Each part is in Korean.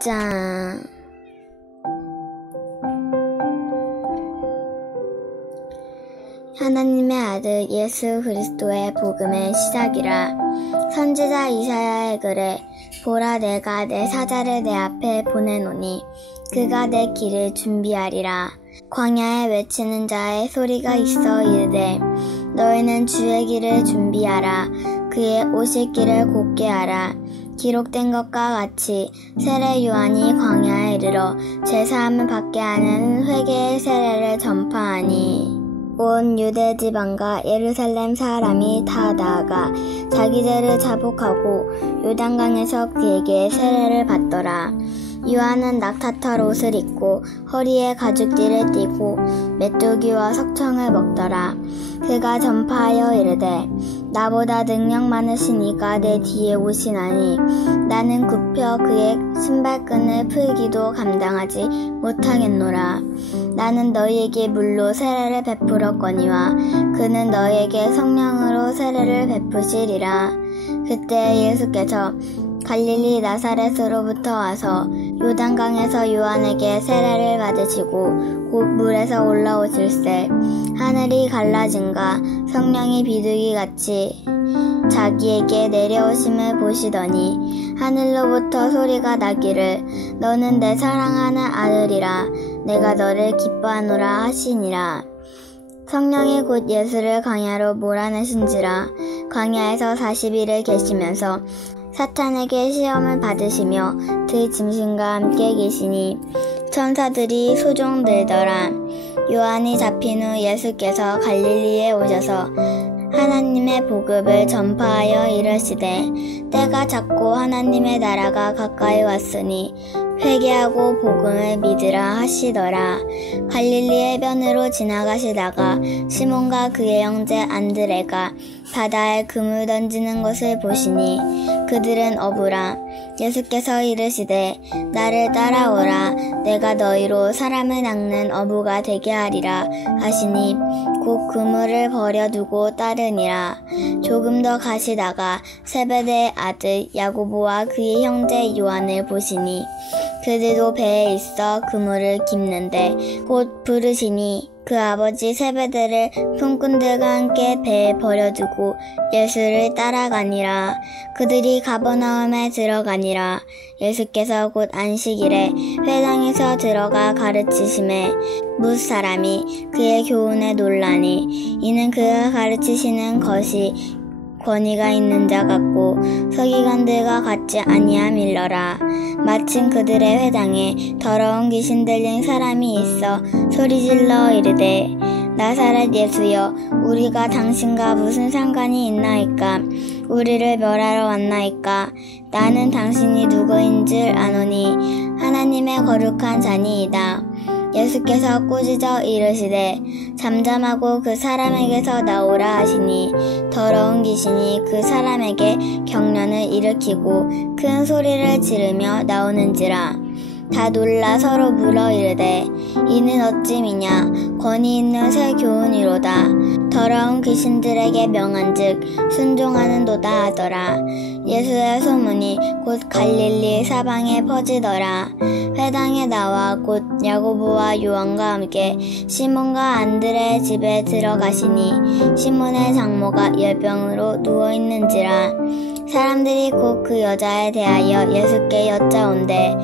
1장. 하나님의 아들 예수 그리스도의 복음의 시작이라. 선지자 이사야의 글에 보라, 내가 내 사자를 내 앞에 보내노니 그가 내 길을 준비하리라. 광야에 외치는 자의 소리가 있어 이르되 너희는 주의 길을 준비하라. 그의 오실 길을 곧게 하라. 기록된 것과 같이 세례 요한이 광야에 이르러 제사함을 받게 하는 회개의 세례를 전파하니 온 유대 지방과 예루살렘 사람이 다 나아가 자기 죄를 자복하고 요단강에서 그에게 세례를 받더라. 요한은 낙타털 옷을 입고 허리에 가죽띠를 띠고 메뚜기와 석청을 먹더라. 그가 전파하여 이르되 나보다 능력 많으신 이가 내 뒤에 오시나니 나는 굽혀 그의 신발끈을 풀기도 감당하지 못하겠노라. 나는 너희에게 물로 세례를 베풀었거니와 그는 너희에게 성령으로 세례를 베푸시리라. 그때 예수께서 갈릴리 나사렛으로부터 와서 요단강에서 요한에게 세례를 받으시고 곧 물에서 올라오실새 하늘이 갈라진가 성령이 비둘기같이 자기에게 내려오심을 보시더니 하늘로부터 소리가 나기를 너는 내 사랑하는 아들이라 내가 너를 기뻐하노라 하시니라. 성령이 곧 예수를 광야로 몰아내신지라. 광야에서 40일을 계시면서 사탄에게 시험을 받으시며 들짐승과 함께 계시니 천사들이 수종들더라. 요한이 잡힌 후 예수께서 갈릴리에 오셔서 하나님의 복음을 전파하여 이르시되 때가 찼고 하나님의 나라가 가까이 왔으니 회개하고 복음을 믿으라 하시더라. 갈릴리 해변으로 지나가시다가 시몬과 그의 형제 안드레가 바다에 그물 던지는 것을 보시니 그들은 어부라. 예수께서 이르시되 나를 따라오라. 내가 너희로 사람을 낚는 어부가 되게 하리라 하시니 곧 그물을 버려두고 따르니라. 조금 더 가시다가 세베대의 아들 야고보와 그의 형제 요한을 보시니 그들도 배에 있어 그물을 깁는데 곧 부르시니 그 아버지 세베대를 품꾼들과 함께 배에 버려두고 예수를 따라가니라. 그들이 가버나움에 들어가니라. 예수께서 곧 안식일에 회당에서 들어가 가르치심에 무사람이 그의 교훈에 놀라니 이는 그가 가르치시는 것이 권위가 있는 자 같고 서기관들과 같지 아니함일러라. 마침 그들의 회당에 더러운 귀신 들린 사람이 있어 소리질러 이르되 나사렛 예수여 우리가 당신과 무슨 상관이 있나이까? 우리를 멸하러 왔나이까? 나는 당신이 누구인 줄 아노니 하나님의 거룩한 자니이다. 예수께서 꾸짖어 이르시되 잠잠하고 그 사람에게서 나오라 하시니 더러운 귀신이 그 사람에게 경련을 일으키고 큰 소리를 지르며 나오는지라. 다 놀라 서로 물어 이르되 이는 어찌미냐? 권위 있는 새 교훈이로다. 더러운 귀신들에게 명한즉 순종하는도다 하더라. 예수의 소문이 곧 갈릴리 사방에 퍼지더라. 회당에 나와 곧 야고보와 요한과 함께 시몬과 안드레의 집에 들어가시니 시몬의 장모가 열병으로 누워있는지라. 사람들이 곧 그 여자에 대하여 예수께 여짜온대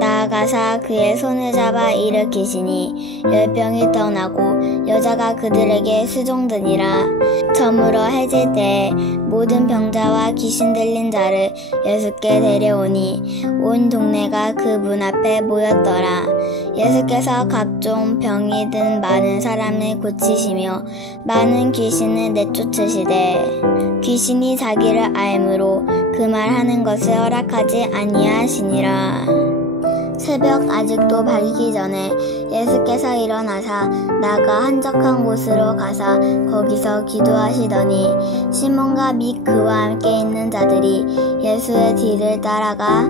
나아가사 그의 손을 잡아 일으키시니 열병이 떠나고 여자가 그들에게 수종드니라. 저물어 해질 때에 모든 병자와 귀신 들린 자를 예수께 데려오니 온 동네가 그 문 앞에 모였더라. 예수께서 각종 병이 든 많은 사람을 고치시며 많은 귀신을 내쫓으시되 귀신이 자기를 알므로 그 말하는 것을 허락하지 아니하시니라. 새벽 아직도 밝기 전에 예수께서 일어나사 나가 한적한 곳으로 가사 거기서 기도하시더니 시몬과 및 그와 함께 있는 자들이 예수의 뒤를 따라가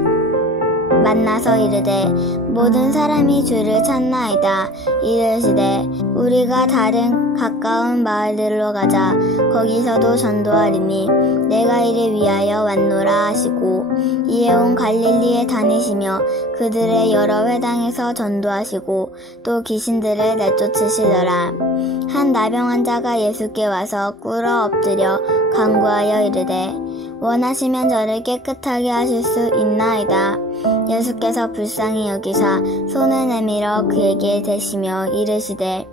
만나서 이르되 모든 사람이 주를 찾나이다. 이르시되 우리가 다른 가까운 마을들로 가자. 거기서도 전도하리니 내가 이를 위하여 왔노라 하시고 이에 온 갈릴리에 다니시며 그들의 여러 회당에서 전도하시고 또 귀신들을 내쫓으시더라. 한 나병 자가 예수께 와서 꿇어 엎드려 간구하여 이르되 원하시면 저를 깨끗하게 하실 수 있나이다. 예수께서 불쌍히 여기사 손을 내밀어 그에게 대시며 이르시되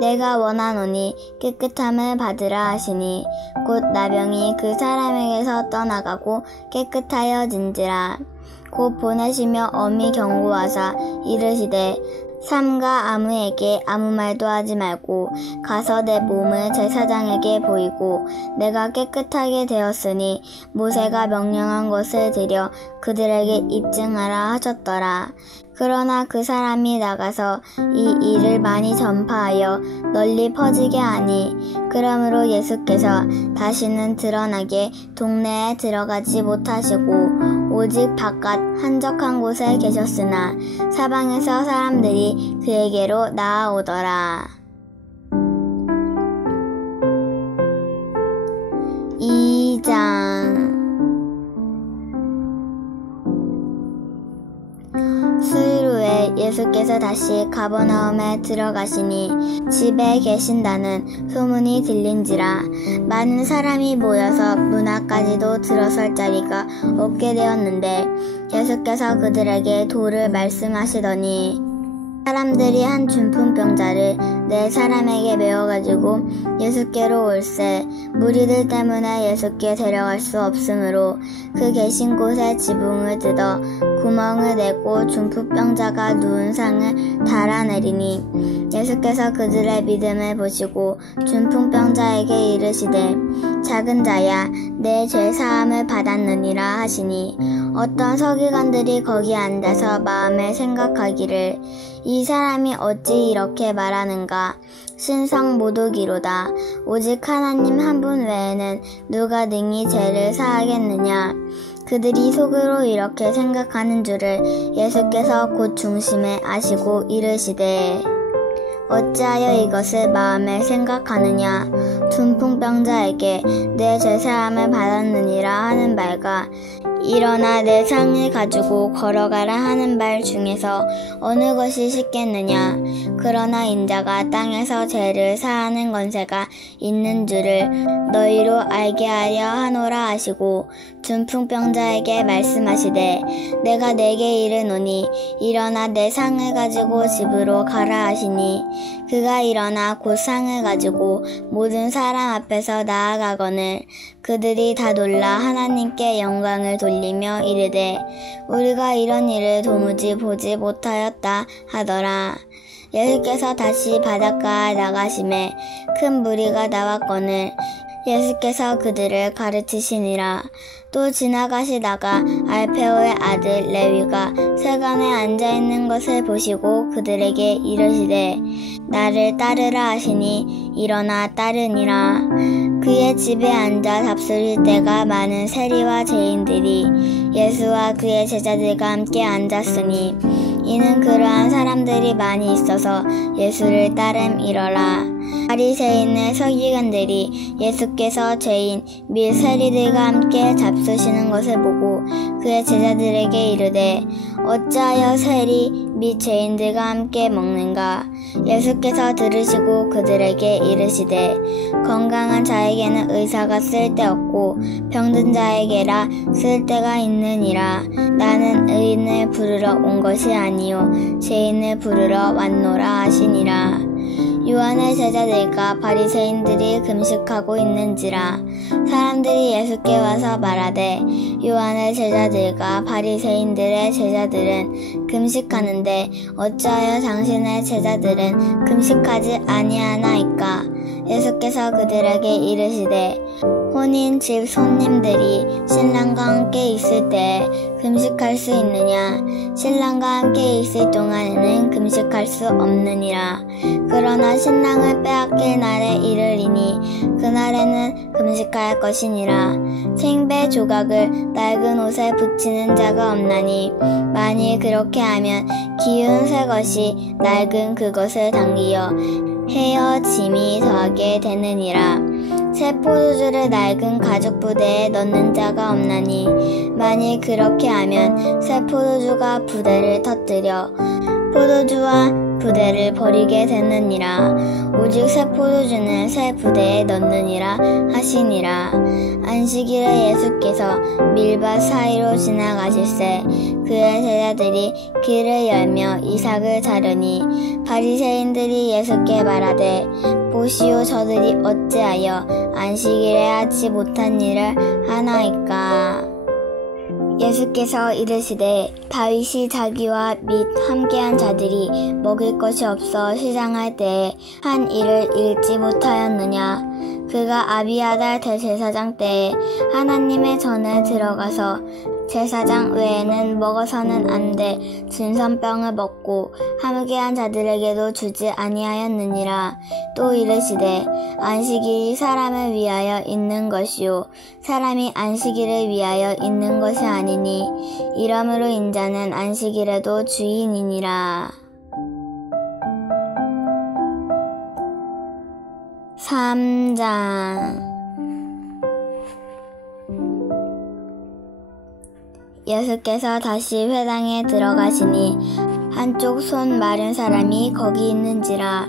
내가 원하노니 깨끗함을 받으라 하시니 곧 나병이 그 사람에게서 떠나가고 깨끗하여진지라. 곧 보내시며 엄히 경고하사 이르시되 삼가 아무에게 아무 말도 하지 말고 가서 내 몸을 제사장에게 보이고 내가 깨끗하게 되었으니 모세가 명령한 것을 드려 그들에게 입증하라 하셨더라. 그러나 그 사람이 나가서 이 일을 많이 전파하여 널리 퍼지게 하니 그러므로 예수께서 다시는 드러나게 동네에 들어가지 못하시고 오직 바깥 한적한 곳에 계셨으나 사방에서 사람들이 그에게로 나아오더라. 2장. 수일 후에 예수께서 다시 가버나움에 들어가시니 집에 계신다는 소문이 들린지라. 많은 사람이 모여서 문 앞까지도 들어설 자리가 없게 되었는데 예수께서 그들에게 도를 말씀하시더니 사람들이 한 중풍병자를 4사람에게 메어가지고 예수께로 올세 무리들 때문에 예수께 데려갈 수 없으므로 그 계신 곳에 지붕을 뜯어 구멍을 내고 중풍병자가 누운 상을 달아내리니 예수께서 그들의 믿음을 보시고 중풍병자에게 이르시되 작은 자야 내 죄 사함을 받았느니라 하시니 어떤 서기관들이 거기 앉아서 마음에 생각하기를 이 사람이 어찌 이렇게 말하는가? 신성 모독이로다. 오직 하나님 한 분 외에는 누가 능히 죄를 사하겠느냐? 그들이 속으로 이렇게 생각하는 줄을 예수께서 곧 중심에 아시고 이르시되 어찌하여 이것을 마음에 생각하느냐? 중풍병자에게 내 죄사함을 받았느니라 하는 말과 일어나 내 상을 가지고 걸어가라 하는 말 중에서 어느 것이 쉽겠느냐? 그러나 인자가 땅에서 죄를 사하는 권세가 있는 줄을 너희로 알게 하려 하노라 하시고 중풍병자에게 말씀하시되 내가 내게 이르노니 일어나 내 상을 가지고 집으로 가라 하시니 그가 일어나 곧 상을 가지고 모든 사람 앞에서 나아가거늘 그들이 다 놀라 하나님께 영광을 돌리며 이르되 우리가 이런 일을 도무지 보지 못하였다 하더라. 예수께서 다시 바닷가에 나가심에 큰 무리가 나왔거늘 예수께서 그들을 가르치시니라. 또 지나가시다가 알페오의 아들 레위가 세간에 앉아있는 것을 보시고 그들에게 이르시되 나를 따르라 하시니 일어나 따르니라. 그의 집에 앉아 잡수릴 때가 많은 세리와 죄인들이 예수와 그의 제자들과 함께 앉았으니 이는 그러한 사람들이 많이 있어서 예수를 따름이러라. 바리새인의 서기관들이 예수께서 죄인 및 세리들과 함께 잡수시는 것을 보고 그의 제자들에게 이르되 어찌하여 세리 및 죄인들과 함께 먹는가? 예수께서 들으시고 그들에게 이르시되 건강한 자에게는 의사가 쓸데없고 병든 자에게라 쓸데가 있느니라. 나는 의인을 부르러 온 것이 아니요 죄인을 부르러 왔노라 하시니라. 요한의 제자들과 바리새인들이 금식하고 있는지라. 사람들이 예수께 와서 말하되 요한의 제자들과 바리새인들의 제자들은 금식하는데 어찌하여 당신의 제자들은 금식하지 아니하나이까? 예수께서 그들에게 이르시되 혼인 집 손님들이 신랑과 함께 있을 때에 금식할 수 있느냐? 신랑과 함께 있을 동안에는 금식할 수 없느니라. 그러나 신랑을 빼앗길 날에 이르리니 그날에는 금식할 것이니라. 생배 조각을 낡은 옷에 붙이는 자가 없나니 만일 그렇게 하면 기운 새 것이 낡은 그것을 당기어 헤어짐이 더하게 되느니라. 새 포도주를 낡은 가죽 부대에 넣는 자가 없나니 만일 그렇게 하면 새 포도주가 부대를 터뜨려 포도주와 부대를 버리게 되느니라. 오직 새 포도주는 새 부대에 넣느니라 하시니라. 안식일에 예수께서 밀밭 사이로 지나가실새 그의 제자들이 길을 열며 이삭을 자르니 바리새인들이 예수께 말하되 보시오, 저들이 어찌하여 안식일에 하지 못한 일을 하나이까. 예수께서 이르시되 다윗이 자기와 및 함께한 자들이 먹을 것이 없어 시장할 때에 한 일을 잃지 못하였느냐. 그가 아비아달 대제사장 때에 하나님의 전에 들어가서 제사장 외에는 먹어서는 안 돼 진선병을 먹고 함께한 자들에게도 주지 아니하였느니라. 또 이르시되 안식일이 사람을 위하여 있는 것이요 사람이 안식일을 위하여 있는 것이 아니니 이러므로 인자는 안식일에도 주인이니라. 3장. 예수께서 다시 회당에 들어가시니 한쪽 손 마른 사람이 거기 있는지라.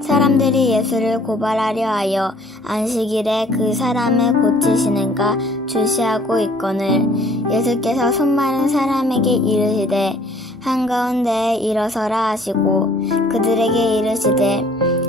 사람들이 예수를 고발하려 하여 안식일에 그 사람을 고치시는가 주시하고 있거늘 예수께서 손 마른 사람에게 이르시되 한가운데에 일어서라 하시고 그들에게 이르시되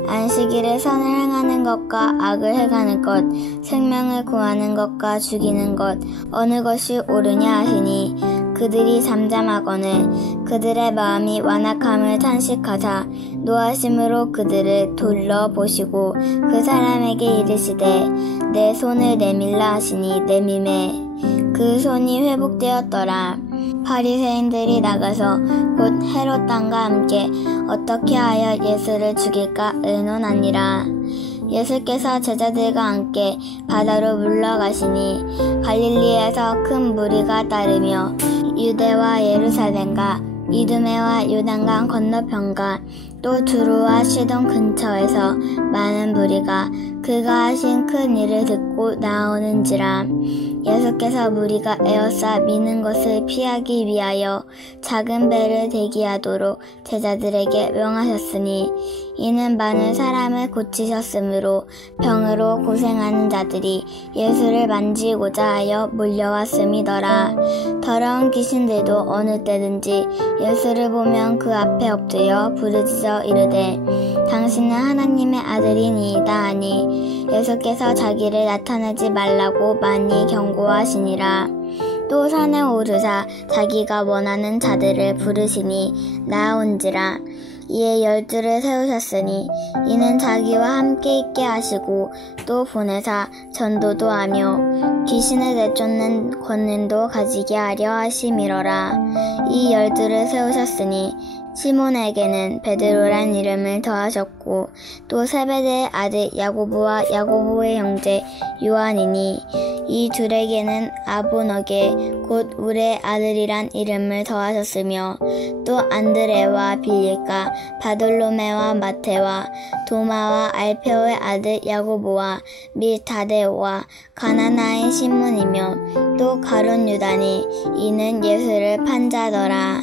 안식일에 선을 행하는 것과 악을 행하는 것, 생명을 구하는 것과 죽이는 것 어느 것이 옳으냐 하시니 그들이 잠잠하거늘 그들의 마음이 완악함을 탄식하사 노하심으로 그들을 둘러보시고 그 사람에게 이르시되 내 손을 내밀라 하시니 내밈에 그 손이 회복되었더라. 바리새인들이 나가서 곧 헤롯 왕과 함께 어떻게 하여 예수를 죽일까 의논하니라. 예수께서 제자들과 함께 바다로 물러가시니 갈릴리에서 큰 무리가 따르며 유대와 예루살렘과 이두메와 요단강 건너편과 또 두루와 시돈 근처에서 많은 무리가 그가 하신 큰 일을 듣고 나오는지라. 예수께서 무리가 에워싸 미는 것을 피하기 위하여 작은 배를 대기하도록 제자들에게 명하셨으니 이는 많은 사람을 고치셨으므로 병으로 고생하는 자들이 예수를 만지고자 하여 몰려왔음이더라. 더러운 귀신들도 어느 때든지 예수를 보면 그 앞에 엎드려 부르짖어 이르되 당신은 하나님의 아들이니이다 하니 예수께서 자기를 나타내지 말라고 많이 경고하시니라. 또 산에 오르사 자기가 원하는 자들을 부르시니 나온지라. 이에 12를 세우셨으니 이는 자기와 함께 있게 하시고 또 보내사 전도도 하며 귀신을 내쫓는 권능도 가지게 하려 하심이로라. 이 12를 세우셨으니 시몬에게는 베드로란 이름을 더하셨고 또 세베대의 아들 야고보와 야고보의 형제 요한이니 이 둘에게는 아보너게 곧 울의 아들이란 이름을 더하셨으며 또 안드레와 빌립과 바돌로메와 마테와 도마와 알페오의 아들 야고보와 및 다데오와 가나나인 시몬이며 또 가룟 유다니 이는 예수를 판 자더라.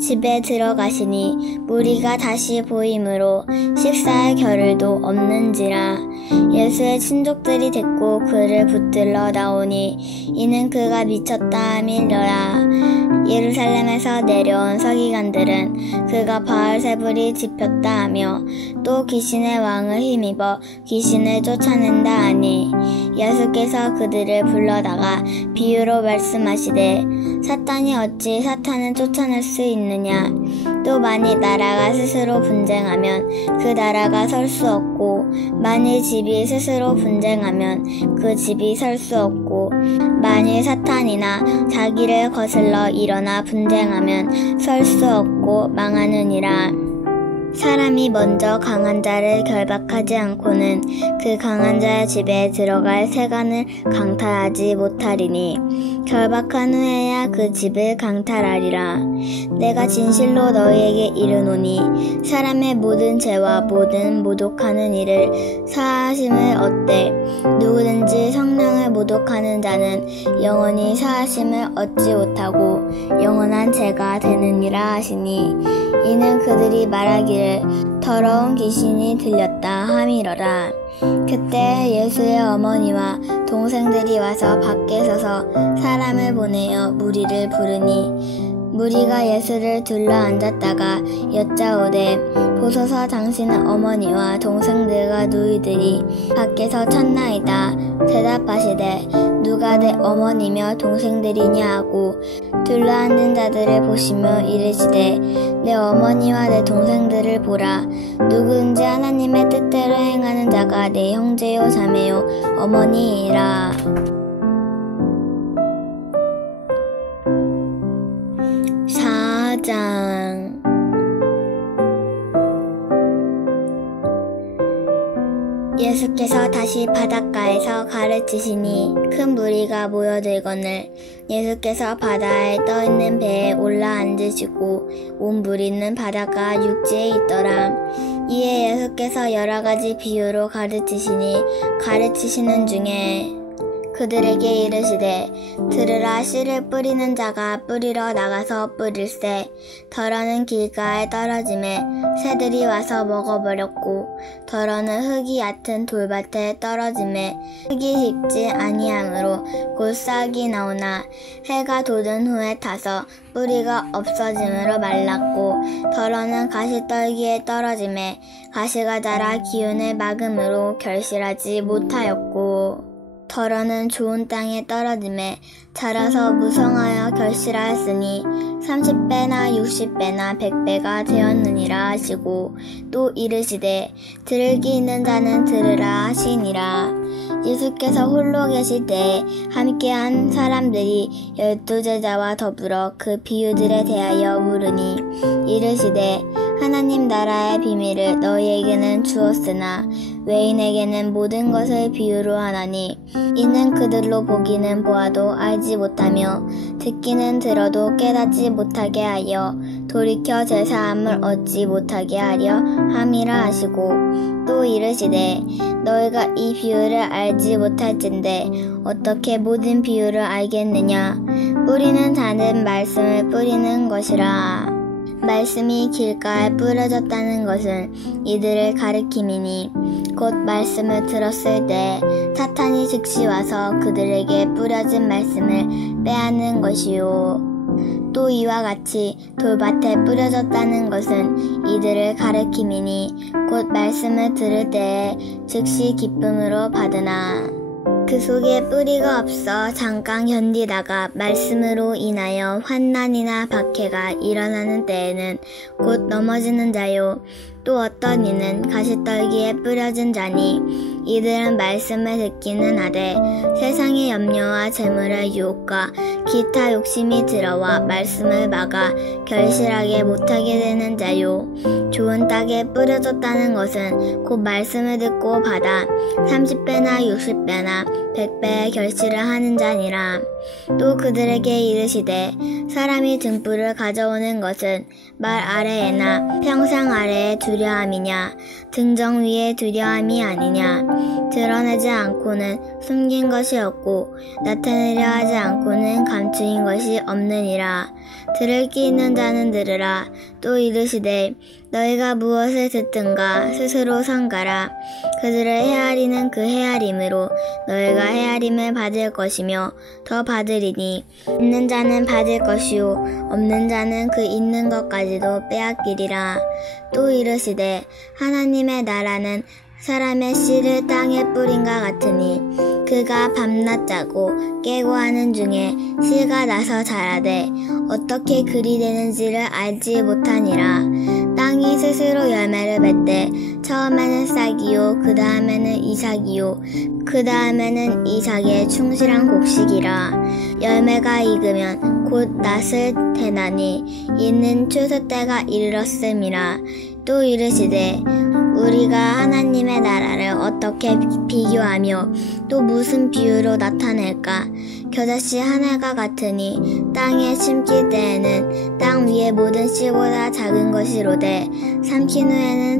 집에 들어가시니 무리가 다시 보이므로 식사할 겨를도 없는지라. 예수의 친족들이 듣고 그를 붙들러 나오니 이는 그가 미쳤다 함이러라. 예루살렘에서 내려온 서기관들은 그가 바알세불이 집혔다 하며 또 귀신의 왕을 힘입어 귀신을 쫓아낸다 하니 예수께서 그들을 불러다가 비유로 말씀하시되 사탄이 어찌 사탄을 쫓아낼 수 있느냐. 또 만일 나라가 스스로 분쟁하면 그 나라가 설 수 없고 만일 집이 스스로 분쟁하면 그 집이 설 수 없고 만일 사탄이나 자기를 거슬러 일어나 분쟁하면 설 수 없고 망하느니라. 사람이 먼저 강한 자를 결박하지 않고는 그 강한 자의 집에 들어갈 세간을 강탈하지 못하리니 결박한 후에야 그 집을 강탈하리라. 내가 진실로 너희에게 이르노니 사람의 모든 죄와 모든 모독하는 일을 사하심을 얻되 누구든지 성령을 모독하는 자는 영원히 사하심을 얻지 못하고 영원한 죄가 되느니라 하시니 이는 그들이 말하기를 더러운 귀신이 들렸다 함이러라. 그때 예수의 어머니와 동생들이 와서 밖에 서서 사람을 보내어 무리를 부르니 무리가 예수를 둘러 앉았다가 여짜오되 보소서 당신의 어머니와 동생들과 누이들이 밖에서 쳤나이다. 대답하시되 누가 내 어머니며 동생들이냐 하고 둘러 앉은 자들을 보시며 이르시되 내 어머니와 내 동생들을 보라. 누구든지 하나님의 뜻대로 행하는 자가 내 형제요 자매요 어머니이라. 4장. 예수께서 다시 바닷가에서 가르치시니 큰 무리가 모여들거늘 예수께서 바다에 떠있는 배에 올라 앉으시고 온 무리는 바닷가 육지에 있더라. 이에 예수께서 여러가지 비유로 가르치시니 가르치시는 중에 그들에게 이르시되 들으라. 씨를 뿌리는 자가 뿌리러 나가서 뿌릴새 덜어는 길가에 떨어짐에 새들이 와서 먹어버렸고 덜어는 흙이 얕은 돌밭에 떨어짐에 흙이 깊지 아니하므로 곧 싹이 나오나 해가 돋은 후에 타서 뿌리가 없어짐으로 말랐고 덜어는 가시떨기에 떨어짐에 가시가 자라 기운을 막음으로 결실하지 못하였고 덜어는 좋은 땅에 떨어짐에 자라서 무성하여 결실하였으니 30배나 60배나 100배가 되었느니라 하시고 또 이르시되 들을 귀 있는 자는 들으라 하시니라. 예수께서 홀로 계실 때에 함께한 사람들이 12제자와 더불어 그 비유들에 대하여 물으니 이르시되 하나님 나라의 비밀을 너희에게는 주었으나 외인에게는 모든 것을 비유로 하나니 이는 그들로 보기는 보아도 알지 못하며 듣기는 들어도 깨닫지 못하게 하여 돌이켜 제사함을 얻지 못하게 하려 함이라 하시고 또 이르시되 너희가 이 비유를 알지 못할진대 어떻게 모든 비유를 알겠느냐. 뿌리는 자는 말씀을 뿌리는 것이라. 말씀이 길가에 뿌려졌다는 것은 이들을 가리킴이니 곧 말씀을 들었을 때 사탄이 즉시 와서 그들에게 뿌려진 말씀을 빼앗는 것이요. 또 이와 같이 돌밭에 뿌려졌다는 것은 이들을 가리킴이니 곧 말씀을 들을 때에 즉시 기쁨으로 받으나 그 속에 뿌리가 없어 잠깐 견디다가 말씀으로 인하여 환난이나 박해가 일어나는 때에는 곧 넘어지는 자요. 또 어떤 이는 가시떨기에 뿌려진 자니 이들은 말씀을 듣기는 하되 세상의 염려와 재물의 유혹과 기타 욕심이 들어와 말씀을 막아 결실하게 못하게 되는 자요. 좋은 땅에 뿌려졌다는 것은 곧 말씀을 듣고 받아 30배나 60배나 100배의 결실을 하는 자니라. 또 그들에게 이르시되 사람이 등불을 가져오는 것은 말 아래에나 평상 아래에 두려함이냐 등정 위에 두려함이 아니냐. 드러내지 않고는 숨긴 것이 없고 나타내려 하지 않고는 감추인 것이 없느니라. 들을 귀 있는 자는 들으라. 또 이르시되 너희가 무엇을 듣든가 스스로 삼가라. 그들을 헤아리는 그 헤아림으로 너희가 헤아림을 받을 것이며 더 받으리니 있는 자는 받을 것이요 없는 자는 그 있는 것까지도 빼앗기리라. 또 이르시되 하나님의 나라는 사람의 씨를 땅에 뿌린과 같으니 그가 밤낮 자고 깨고 하는 중에 씨가 나서 자라되 어떻게 그리 되는지를 알지 못하니라. 땅이 스스로 열매를 맺되 처음에는 싹이요 그 다음에는 이삭이요 그 다음에는 이삭의 충실한 곡식이라. 열매가 익으면 곧 낫을 대나니 이는 추수 때가 이르렀음이라. 또 이르시되 우리가 하나님의 나라를 어떻게 비교하며 또 무슨 비유로 나타낼까? 겨자씨 하나가 같으니 땅에 심기 때에는 땅 위의 모든 씨보다 작은 것이로되 삼킨 후에는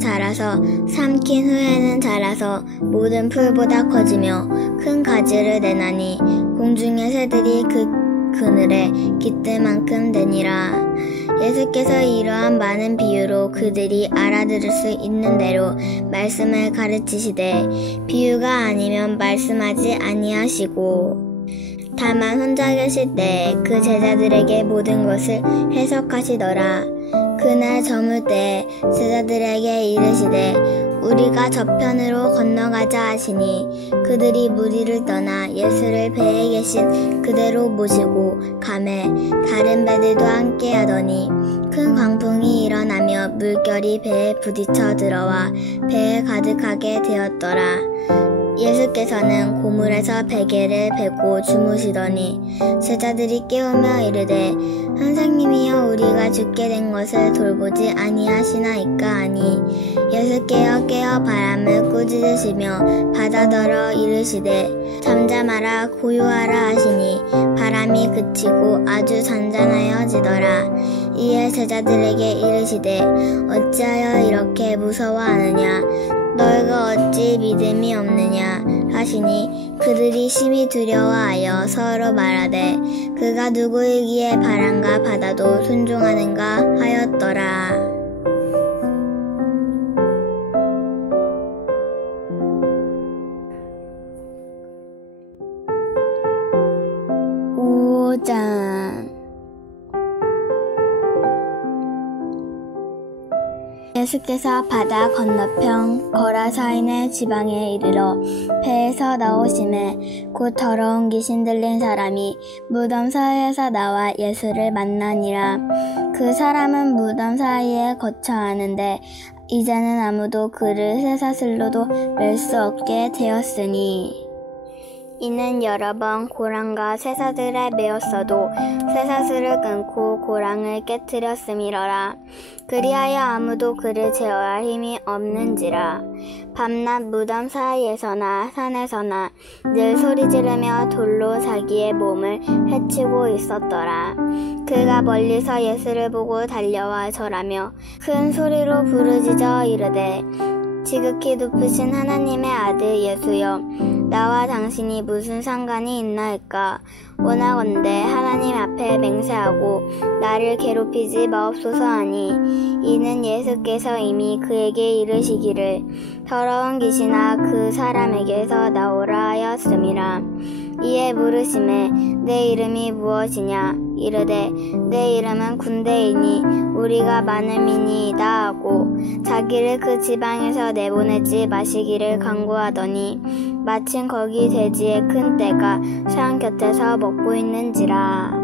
자라서 모든 풀보다 커지며 큰 가지를 내나니 공중의 새들이 그 그늘에 깃들 만큼 되니라. 예수께서 이러한 많은 비유로 그들이 알아들을 수 있는 대로 말씀을 가르치시되 비유가 아니면 말씀하지 아니하시고 다만 혼자 계실 때 그 제자들에게 모든 것을 해석하시더라. 그날 저물 때 제자들에게 이르시되 우리가 저편으로 건너가자 하시니 그들이 무리를 떠나 예수를 배에 계신 그대로 모시고 가매 다른 배들도 함께 하더니 큰 광풍이 일어나며 물결이 배에 부딪혀 들어와 배에 가득하게 되었더라. 예수께서는 고물에서 베개를 베고 주무시더니 제자들이 깨우며 이르되 선생님이여 우리가 죽게 된 것을 돌보지 아니하시나이까 하니 예수께서 깨어 바람을 꾸짖으시며 바다더러 이르시되 잠잠하라 고요하라 하시니 바람이 그치고 아주 잔잔하여지더라. 이에 제자들에게 이르시되 어찌하여 이렇게 무서워하느냐 너희가 어찌 믿음이 없느냐 하시니 그들이 심히 두려워하여 서로 말하되 그가 누구이기에 바람과 바다도 순종하는가 하였더라. 오장 예수께서 바다 건너편 거라사인의 지방에 이르러 배에서 나오심에 곧 더러운 귀신 들린 사람이 무덤 사이에서 나와 예수를 만나니라. 그 사람은 무덤 사이에 거처하는데 이제는 아무도 그를 쇠사슬로도 맬 수 없게 되었으니 이는 여러 번 고랑과 쇠사슬에 매었어도 쇠사슬을 끊고 고랑을 깨뜨렸음이러라. 그리하여 아무도 그를 제어할 힘이 없는지라. 밤낮 무덤 사이에서나 산에서나 늘 소리 지르며 돌로 자기의 몸을 해치고 있었더라. 그가 멀리서 예수를 보고 달려와 절하며 큰 소리로 부르짖어 이르되 지극히 높으신 하나님의 아들 예수여 나와 당신이 무슨 상관이 있나이까. 원하건대 하나님 앞에 맹세하고 나를 괴롭히지 마옵소서 하니 이는 예수께서 이미 그에게 이르시기를 더러운 귀신아 그 사람에게서 나오라 하였음이라. 이에 물으시매 내 이름이 무엇이냐 이르되 내 이름은 군대이니 우리가 많은 민이이다 하고 자기를 그 지방에서 내보내지 마시기를 간구하더니 마침 거기 돼지의 큰 떼가 산 곁에서 먹고 있는지라.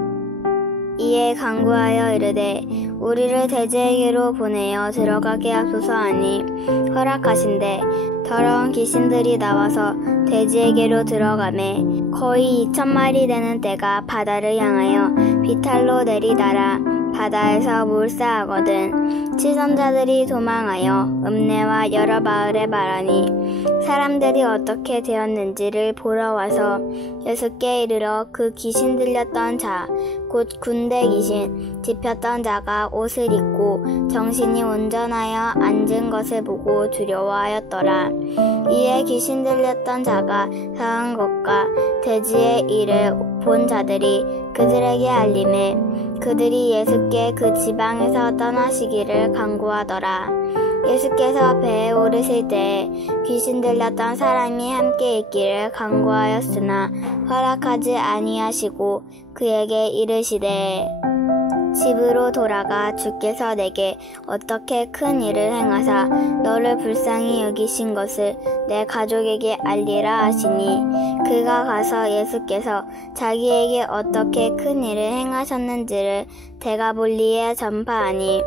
이에 간구하여 이르되 우리를 돼지에게로 보내어 들어가게 하소서 하니 허락하신대 더러운 귀신들이 나와서 돼지에게로 들어가매 거의 2,000마리 되는 떼가 바다를 향하여 비탈로 내리달아 바다에서 몰사하거든. 치선자들이 도망하여 읍내와 여러 마을에 말하니 사람들이 어떻게 되었는지를 보러 와서 예수께 이르러 그 귀신 들렸던 자 곧 군대 귀신 짚혔던 자가 옷을 입고 정신이 온전하여 앉은 것을 보고 두려워하였더라. 이에 귀신 들렸던 자가 당한 것과 돼지의 일을 본 자들이 그들에게 알림해 그들이 예수께 그 지방에서 떠나시기를 간구하더라. 예수께서 배에 오르실 때에 귀신 들렸던 사람이 함께 있기를 간구하였으나 허락하지 아니하시고 그에게 이르시되 집으로 돌아가 주께서 내게 어떻게 큰 일을 행하사 너를 불쌍히 여기신 것을 내 가족에게 알리라 하시니 그가 가서 예수께서 자기에게 어떻게 큰 일을 행하셨는지를 대가볼리에 전파하니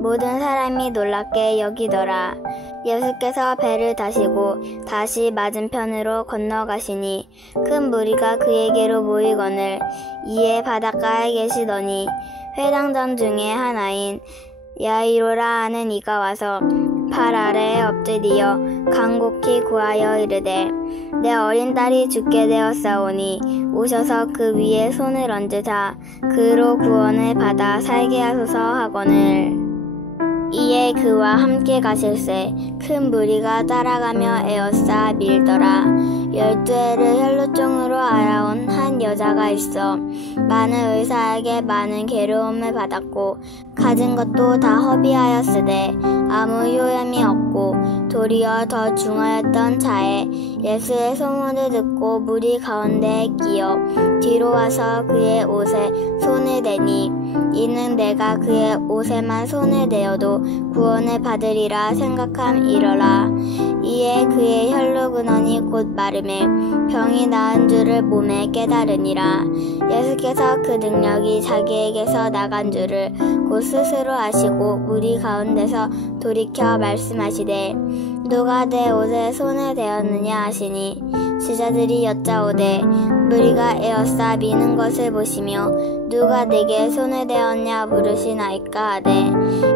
모든 사람이 놀랍게 여기더라. 예수께서 배를 타시고 다시 맞은편으로 건너가시니 큰 무리가 그에게로 모이거늘 이에 바닷가에 계시더니 회당장 중에 하나인 야이로라 하는 이가 와서 발 아래에 엎드리어 간곡히 구하여 이르되 내 어린 딸이 죽게 되었사오니 오셔서 그 위에 손을 얹으사 그로 구원을 받아 살게 하소서 하거늘 이에 그와 함께 가실새 큰 무리가 따라가며 에워싸 밀더라. 12해를 혈루증으로 알아온 한 여자가 있어 많은 의사에게 많은 괴로움을 받았고 가진 것도 다 허비하였으되 아무 효험이 없고 도리어 더 중하였던 자에 예수의 소문을 듣고 무리 가운데에 끼어 뒤로 와서 그의 옷에 손을 대니 이는 내가 그의 옷에만 손을 대어도 구원을 받으리라 생각함이러라. 이에 그의 혈루 근원이 곧 마름에 병이 나은 줄을 몸에 깨달으니라. 예수께서 그 능력이 자기에게서 나간 줄을 곧 스스로 아시고 무리 가운데서 돌이켜 말씀하시되 누가 내 옷에 손을 대었느냐 하시니 제자들이 여짜오되 무리가 에워싸 미는 것을 보시며 누가 내게 손을 대었냐 물으시나이까 하되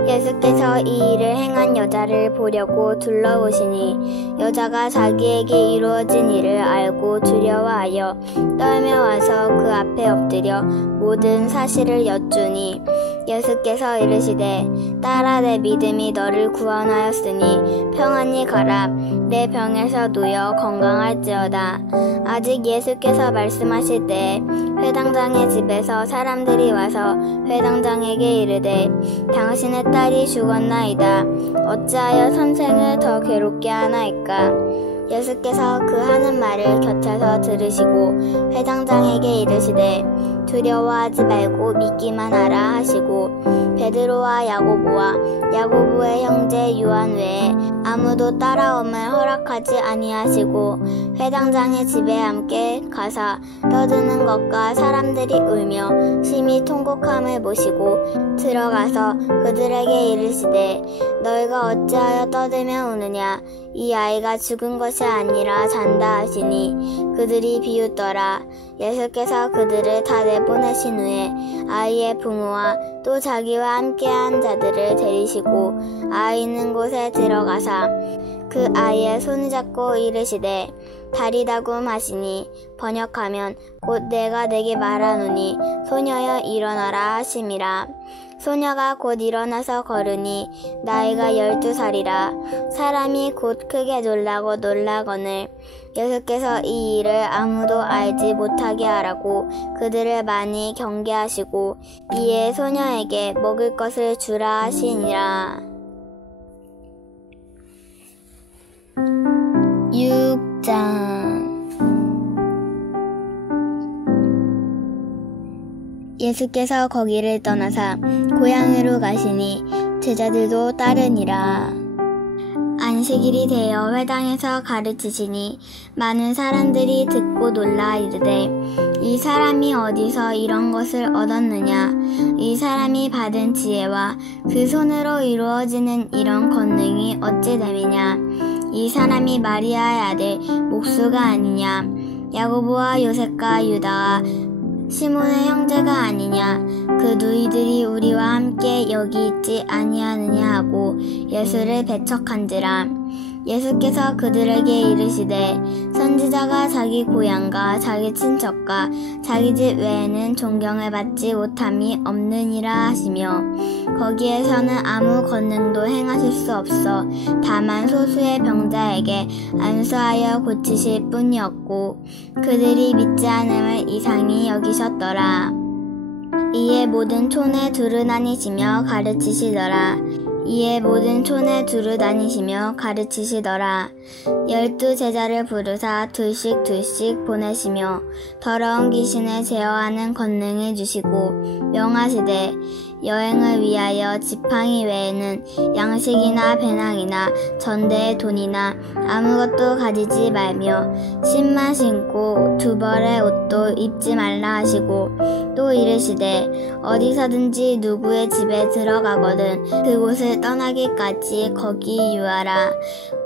예수께서 이 일을 행한 여자를 보려고 둘러보시니 여자가 자기에게 이루어진 일을 알고 두려워하여 떨며 와서 그 앞에 엎드려 모든 사실을 여쭈니 예수께서 이르시되 딸아 내 믿음이 너를 구원하였으니 평안히 가라. 내 병에서 누여 건강할지어다. 아직 예수께서 말씀하실 때 회당장의 집에서 사람들이 와서 회당장에게 이르되 당신의 딸이 죽었나이다. 어찌하여 선생을 더 괴롭게 하나이까. 예수께서 그 하는 말을 곁에서 들으시고 회당장에게 이르시되 두려워하지 말고 믿기만 하라 하시고 베드로와 야고보와 야고보의 형제 요한 외에 아무도 따라옴을 허락하지 아니하시고 회당장의 집에 함께 가사 떠드는 것과 사람들이 울며 심히 통곡함을 보시고 들어가서 그들에게 이르시되 너희가 어찌하여 떠들며 우느냐. 이 아이가 죽은 것이 아니라 잔다 하시니 그들이 비웃더라. 예수께서 그들을 다 내보내신 후에 아이의 부모와 또 자기와 함께한 자들을 데리시고 아이 있는 곳에 들어가사 그 아이의 손을 잡고 이르시되 다리다굼 하시니 번역하면 곧 내가 내게 말하노니 소녀여 일어나라 하심이라. 소녀가 곧 일어나서 걸으니 나이가 12살이라. 사람이 곧 크게 놀라고 놀라거늘 예수께서 이 일을 아무도 알지 못하게 하라고 그들을 많이 경계하시고 이에 소녀에게 먹을 것을 주라 하시니라. 6장 예수께서 거기를 떠나사 고향으로 가시니 제자들도 따르니라. 안식일이 되어 회당에서 가르치시니 많은 사람들이 듣고 놀라 이르되 이 사람이 어디서 이런 것을 얻었느냐. 이 사람이 받은 지혜와 그 손으로 이루어지는 이런 권능이 어찌 됨이냐. 이 사람이 마리아의 아들 목수가 아니냐. 야고보와 요셉과 유다와 시몬의 형제가 아니냐. 그 누이들이 우리와 함께 여기 있지 아니하느냐 하고 예수를 배척한지라. 예수께서 그들에게 이르시되 선지자가 자기 고향과 자기 친척과 자기 집 외에는 존경을 받지 못함이 없느니라 하시며 거기에서는 아무 권능도 행하실 수 없어 다만 소수의 병자에게 안수하여 고치실 뿐이었고 그들이 믿지 않음을 이상히 여기셨더라. 이에 모든 촌에 두루다니시며 가르치시더라. 이에 모든 촌에 두루 다니시며 가르치시더라. 12 제자를 부르사 둘씩 보내시며 더러운 귀신을 제어하는 권능을 주시고 명하시되 여행을 위하여 지팡이 외에는 양식이나 배낭이나 전대의 돈이나 아무것도 가지지 말며 신만 신고 2벌의 옷도 입지 말라 하시고 또 이르시되 어디서든지 누구의 집에 들어가거든 그곳을 떠나기까지 거기 유하라.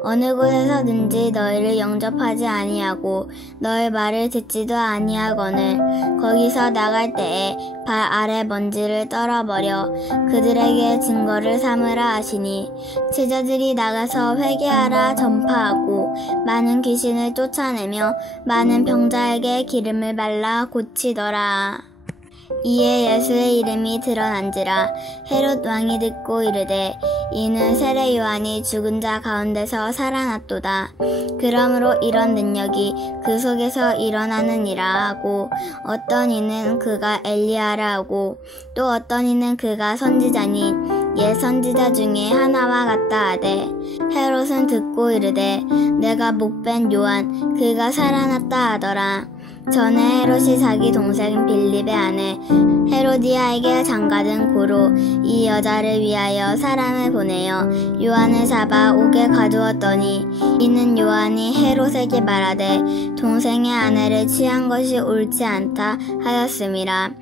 어느 곳에서든지 너희를 영접하지 아니하고 너희 말을 듣지도 아니하거늘 거기서 나갈 때에 발 아래 먼지를 떨어버려 그들에게 증거를 삼으라 하시니 제자들이 나가서 회개하라 전파하고 많은 귀신을 쫓아내며 많은 병자에게 기름을 발라 고치더라. 이에 예수의 이름이 드러난지라. 헤롯 왕이 듣고 이르되 이는 세례 요한이 죽은 자 가운데서 살아났도다. 그러므로 이런 능력이 그 속에서 일어나느니라 하고 어떤 이는 그가 엘리야라 하고 또 어떤 이는 그가 선지자니 옛 선지자 중에 하나와 같다 하되 헤롯은 듣고 이르되 내가 목벤 요한 그가 살아났다 하더라. 전에 헤롯이 자기 동생 빌립의 아내 헤로디아에게 장가든 고로 이 여자를 위하여 사람을 보내어 요한을 잡아 옥에 가두었더니 이는 요한이 헤롯에게 말하되 동생의 아내를 취한 것이 옳지 않다 하였음이라.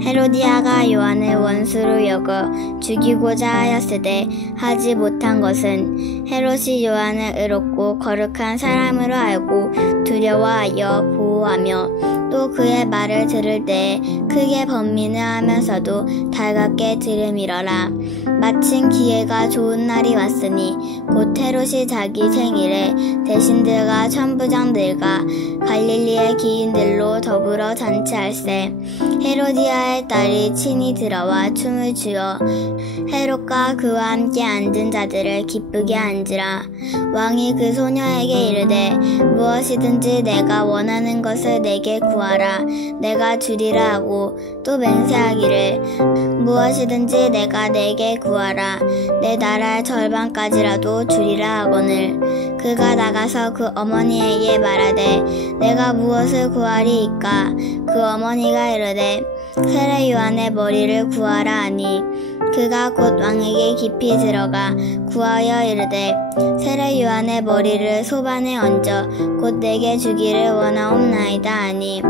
헤로디아가 요한을 원수로 여겨 죽이고자 하였으되 하지 못한 것은 헤롯이 요한을 의롭고 거룩한 사람으로 알고 두려워하여 보호하며 또 그의 말을 들을 때에 크게 번민을 하면서도 달갑게 들음이러라. 마침 기회가 좋은 날이 왔으니 곧 헤롯이 자기 생일에 대신들과 천부장들과 갈릴리의 기인들로 더불어 잔치할세. 헤로디아의 딸이 친히 들어와 춤을 추어 헤롯과 그와 함께 앉은 자들을 기쁘게 한지라. 왕이 그 소녀에게 이르되 무엇이든지 내가 원하는 것을 내게 구하라 내가 주리라 하고 또 맹세하기를 무엇이든지 내가 내게 구하라 내 나라의 절반까지라도 주리라 하거늘 그가 나가서 그 어머니에게 말하되 내가 무엇을 구하리이까. 그 어머니가 이르되 세례 요한의 머리를 구하라 하니 그가 곧 왕에게 깊이 들어가 구하여 이르되 세례 요한의 머리를 소반에 얹어 곧 내게 주기를 원하옵나이다 하니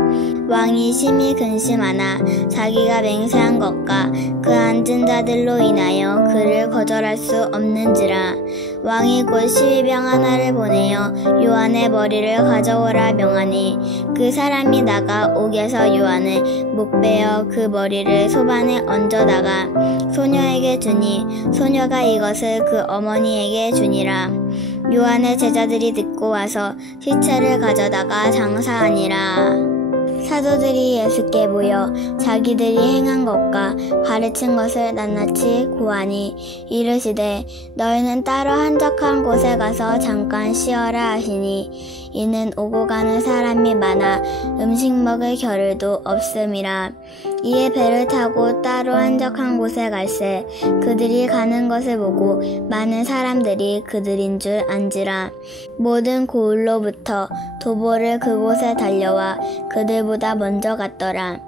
왕이 심히 근심하나 자기가 맹세한 것과 그 앉은 자들로 인하여 그를 거절할 수 없는지라. 왕이 곧 시위병 하나를 보내어 요한의 머리를 가져오라 명하니 그 사람이 나가 옥에서 요한을 목베어 그 머리를 소반에 얹어다가 소녀에게 주니 소녀가 이것을 그 어머니에게 주니라. 요한의 제자들이 듣고 와서 시체를 가져다가 장사하니라. 사도들이 예수께 모여 자기들이 행한 것과 가르친 것을 낱낱이 고하니 이르시되 너희는 따로 한적한 곳에 가서 잠깐 쉬어라 하시니 이는 오고 가는 사람이 많아 음식 먹을 겨를도 없음이라. 이에 배를 타고 따로 한적한 곳에 갈새 그들이 가는 것을 보고 많은 사람들이 그들인 줄 안지라. 모든 고을로부터 도보를 그곳에 달려와 그들보다 먼저 갔더라.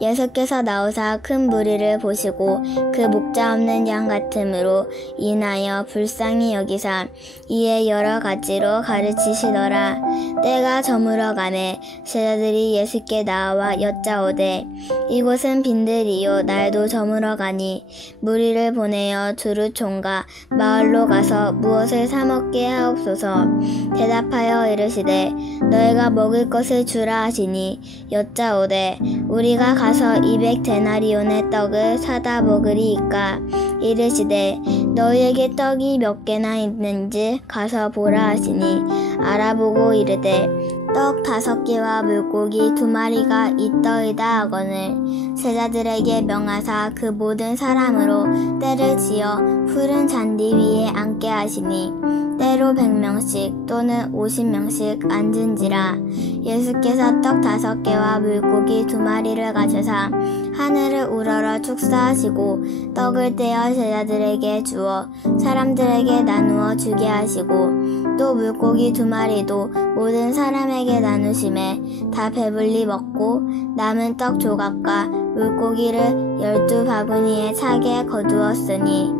예수께서 나오사 큰 무리를 보시고 그 목자 없는 양 같음으로 인하여 불쌍히 여기사 이에 여러 가지로 가르치시더라. 때가 저물어 가매 제자들이 예수께 나와 여짜오되 이곳은 빈들이요 날도 저물어 가니 무리를 보내어 두루 총과 마을로 가서 무엇을 사 먹게 하옵소서. 대답하여 이르시되 너희가 먹을 것을 주라 하시니 여짜오되 우리가 가서 200데나리온의 떡을 사다 먹으리이까. 이르시되 너희에게 떡이 몇 개나 있는지 가서 보라 하시니 알아보고 이르되 떡 5개와 물고기 2마리가 있더이다 하거늘 제자들에게 명하사 그 모든 사람으로 때를 지어 푸른 잔디 위에 앉게 하시니 때로 100명씩 또는 50명씩 앉은지라. 예수께서 떡 5개와 물고기 2마리를 가져사 하늘을 우러러 축사하시고 떡을 떼어 제자들에게 주어 사람들에게 나누어 주게 하시고 또 물고기 2마리도 모든 사람에게 나누심에 다 배불리 먹고 남은 떡 조각과 물고기를 12바구니에 차게 거두었으니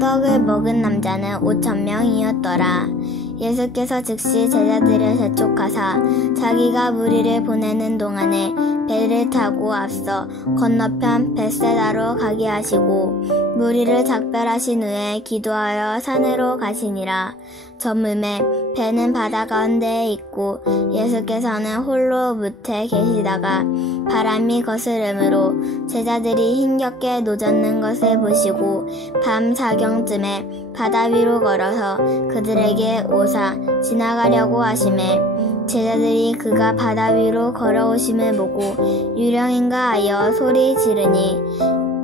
떡을 먹은 남자는 5,000명이었더라. 예수께서 즉시 제자들을 재촉하사 자기가 무리를 보내는 동안에 배를 타고 앞서 건너편 벳세다로 가게 하시고 무리를 작별하신 후에 기도하여 산으로 가시니라. 저물매 배는 바다 가운데에 있고 예수께서는 홀로 무태 계시다가 바람이 거스름으로 제자들이 힘겹게 노젓는 것을 보시고 밤 자경쯤에 바다 위로 걸어서 그들에게 오사 지나가려고 하시매 제자들이 그가 바다 위로 걸어오심을 보고 유령인가 하여 소리 지르니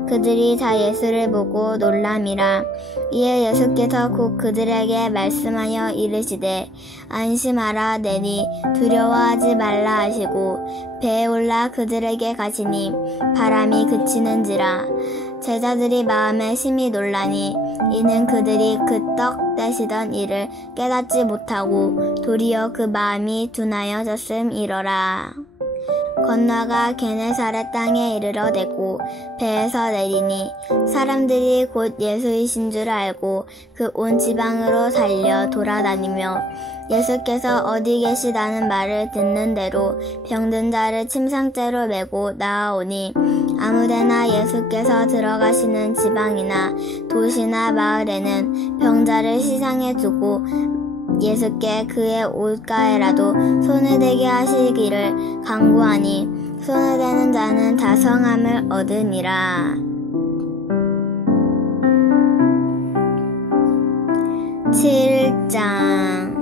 그들이 다 예수를 보고 놀람이라. 이에 예수께서 곧 그들에게 말씀하여 이르시되 안심하라 내니 두려워하지 말라 하시고 배에 올라 그들에게 가시니 바람이 그치는지라. 제자들이 마음에 심히 놀라니 이는 그들이 그 떡 떼시던 일을 깨닫지 못하고 도리어 그 마음이 둔하여졌음이러라. 건너가 게네사렛 땅에 이르러 대고 배에서 내리니 사람들이 곧 예수이신 줄 알고 그 온 지방으로 달려 돌아다니며 예수께서 어디 계시다는 말을 듣는 대로 병든 자를 침상째로 메고 나아오니 아무데나 예수께서 들어가시는 지방이나 도시나 마을에는 병자를 시장에 두고 예수께 그의 옷가에라도 손을 대게 하시기를 간구하니 손을 대는 자는 다 성함을 얻으니라. 7장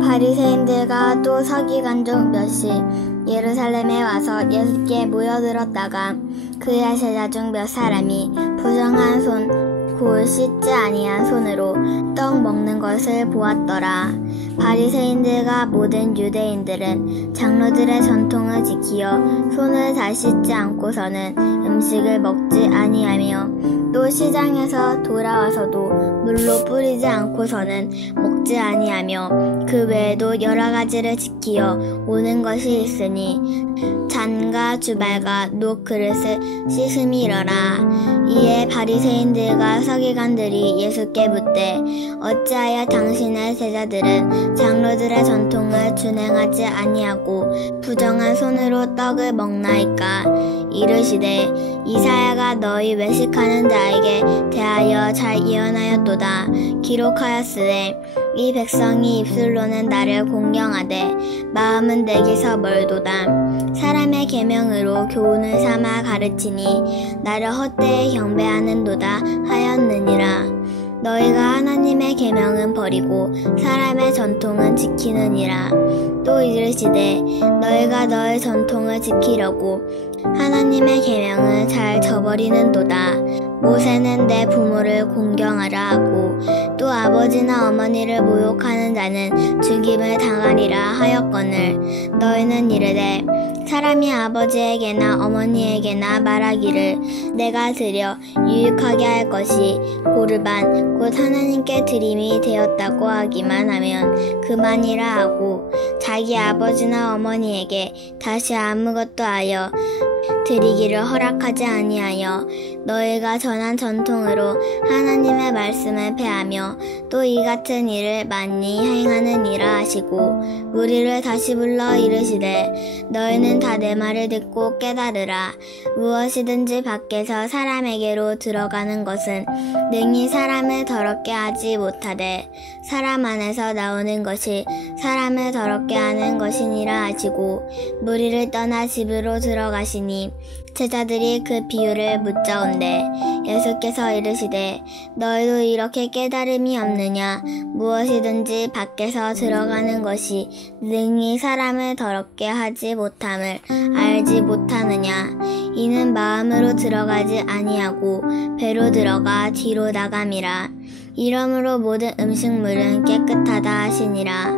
바리새인들과 또 서기관 중 몇이 예루살렘에 와서 예수께 모여들었다가 그의 제자 중 몇 사람이 부정한 손 곧 씻지 아니한 손으로 떡 먹는 것을 보았더라. 바리새인들과 모든 유대인들은 장로들의 전통을 지키어 손을 다 씻지 않고서는 음식을 먹지 아니하며 또 시장에서 돌아와서도 물로 뿌리지 않고서는 먹지 아니하며 그 외에도 여러 가지를 지키어 오는 것이 있으니 잔과 주발과 녹 그릇을 씻음이러라. 이에 바리새인들과 서기관들이 예수께 묻되 어찌하여 당신의 제자들은 장로들의 전통을 준행하지 아니하고 부정한 손으로 떡을 먹나이까. 이르시되 이사야가 너희 외식하는 자에게 대하여 잘 예언하였도다. 기록하였으되 이 백성이 입술로는 나를 공경하되 마음은 내게서 멀도다. 사람의 계명으로 교훈을 삼아 가르치니 나를 헛되이 경배하는도다 하였느니라. 너희가 하나님의 계명은 버리고 사람의 전통은 지키느니라. 또 이르시되 너희가 너희 전통을 지키려고 하나님의 계명을 잘 저버리는도다. 모세는 내 부모를 공경하라 하고 또 아버지나 어머니를 모욕하는 자는 죽임을 당하리라 하였거늘 너희는 이르되 사람이 아버지에게나 어머니에게나 말하기를 내가 드려 유익하게 할 것이 고르반 곧 하나님께 드림이 되었다고 하기만 하면 그만이라 하고 자기 아버지나 어머니에게 다시 아무것도 하여 드리기를 허락하지 아니하여 너희가 전한 전통으로 하나님의 말씀을 폐하며 또 이 같은 일을 많이 행하느니라 하시고 무리를 다시 불러 이르시되 너희는 다 내 말을 듣고 깨달으라. 무엇이든지 밖에서 사람에게로 들어가는 것은 능히 사람을 더럽게 하지 못하되 사람 안에서 나오는 것이 사람을 더럽게 하는 것이니라 하시고 무리를 떠나 집으로 들어가시니 제자들이 그 비유를 묻자온대 예수께서 이르시되 너희도 이렇게 깨달음이 없느냐. 무엇이든지 밖에서 들어가는 것이 능히 사람을 더럽게 하지 못함을 알지 못하느냐. 이는 마음으로 들어가지 아니하고 배로 들어가 뒤로 나감이라. 이러므로 모든 음식물은 깨끗하다 하시니라.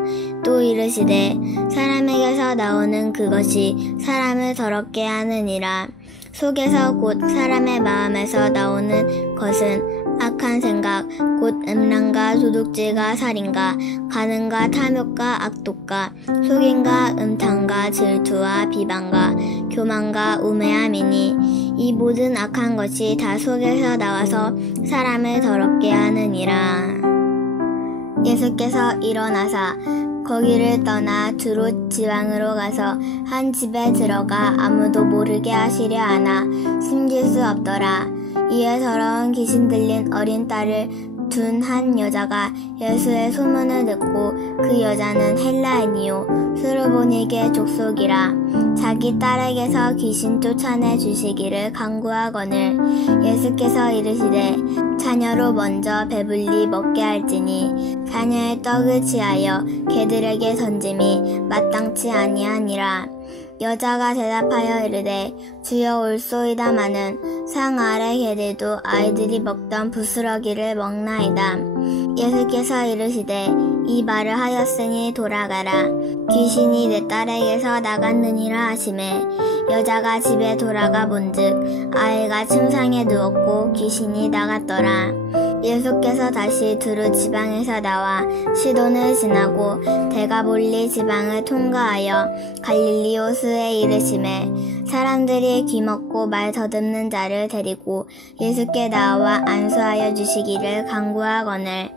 또 이르시되 사람에게서 나오는 그것이 사람을 더럽게 하느니라. 속에서 곧 사람의 마음에서 나오는 것은 악한 생각, 곧 음란과 도둑질과 살인과 간음과 탐욕과 악독과 속임과 음탕과 질투와 비방과 교만과 우매함이니 이 모든 악한 것이 다 속에서 나와서 사람을 더럽게 하느니라. 예수께서 일어나사 거기를 떠나 두로 지방으로 가서 한 집에 들어가 아무도 모르게 하시려 하나 숨길 수 없더라. 이에 더러운 귀신 들린 어린 딸을 둔 한 여자가 예수의 소문을 듣고, 그 여자는 헬라인이요 수르보니게 족속이라, 자기 딸에게서 귀신 쫓아내 주시기를 간구하거늘 예수께서 이르시되 자녀로 먼저 배불리 먹게 할지니 자녀의 떡을 취하여 개들에게 던짐이 마땅치 아니하니라. 여자가 대답하여 이르되 주여 올소이다마는 상 아래 개들도 아이들이 먹던 부스러기를 먹나이다. 예수께서 이르시되 이 말을 하였으니 돌아가라. 귀신이 내 딸에게서 나갔느니라 하시매 여자가 집에 돌아가 본즉 아이가 침상에 누웠고 귀신이 나갔더라. 예수께서 다시 두루 지방에서 나와 시돈을 지나고 데가볼리 지방을 통과하여 갈릴리 호수에 이르시매 사람들이 귀먹고 말 더듬는 자를 데리고 예수께 나와 안수하여 주시기를 간구하거늘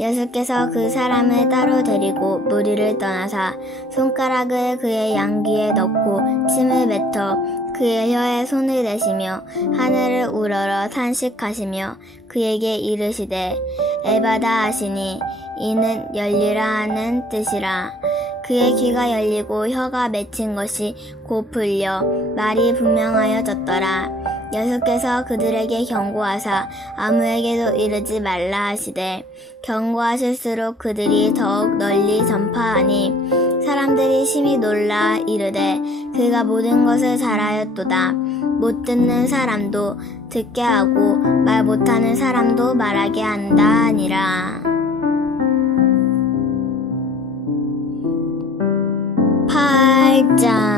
예수께서 그 사람을 따로 데리고 무리를 떠나사 손가락을 그의 양귀에 넣고 침을 뱉어 그의 혀에 손을 대시며 하늘을 우러러 탄식하시며 그에게 이르시되 에바다 하시니 이는 열리라 하는 뜻이라. 그의 귀가 열리고 혀가 맺힌 것이 곧 풀려 말이 분명하여졌더라. 예수께서 그들에게 경고하사 아무에게도 이르지 말라 하시되 경고하실수록 그들이 더욱 널리 전파하니 사람들이 심히 놀라 이르되 그가 모든 것을 잘하였도다. 못 듣는 사람도 듣게 하고 말 못하는 사람도 말하게 한다 하니라. 8장.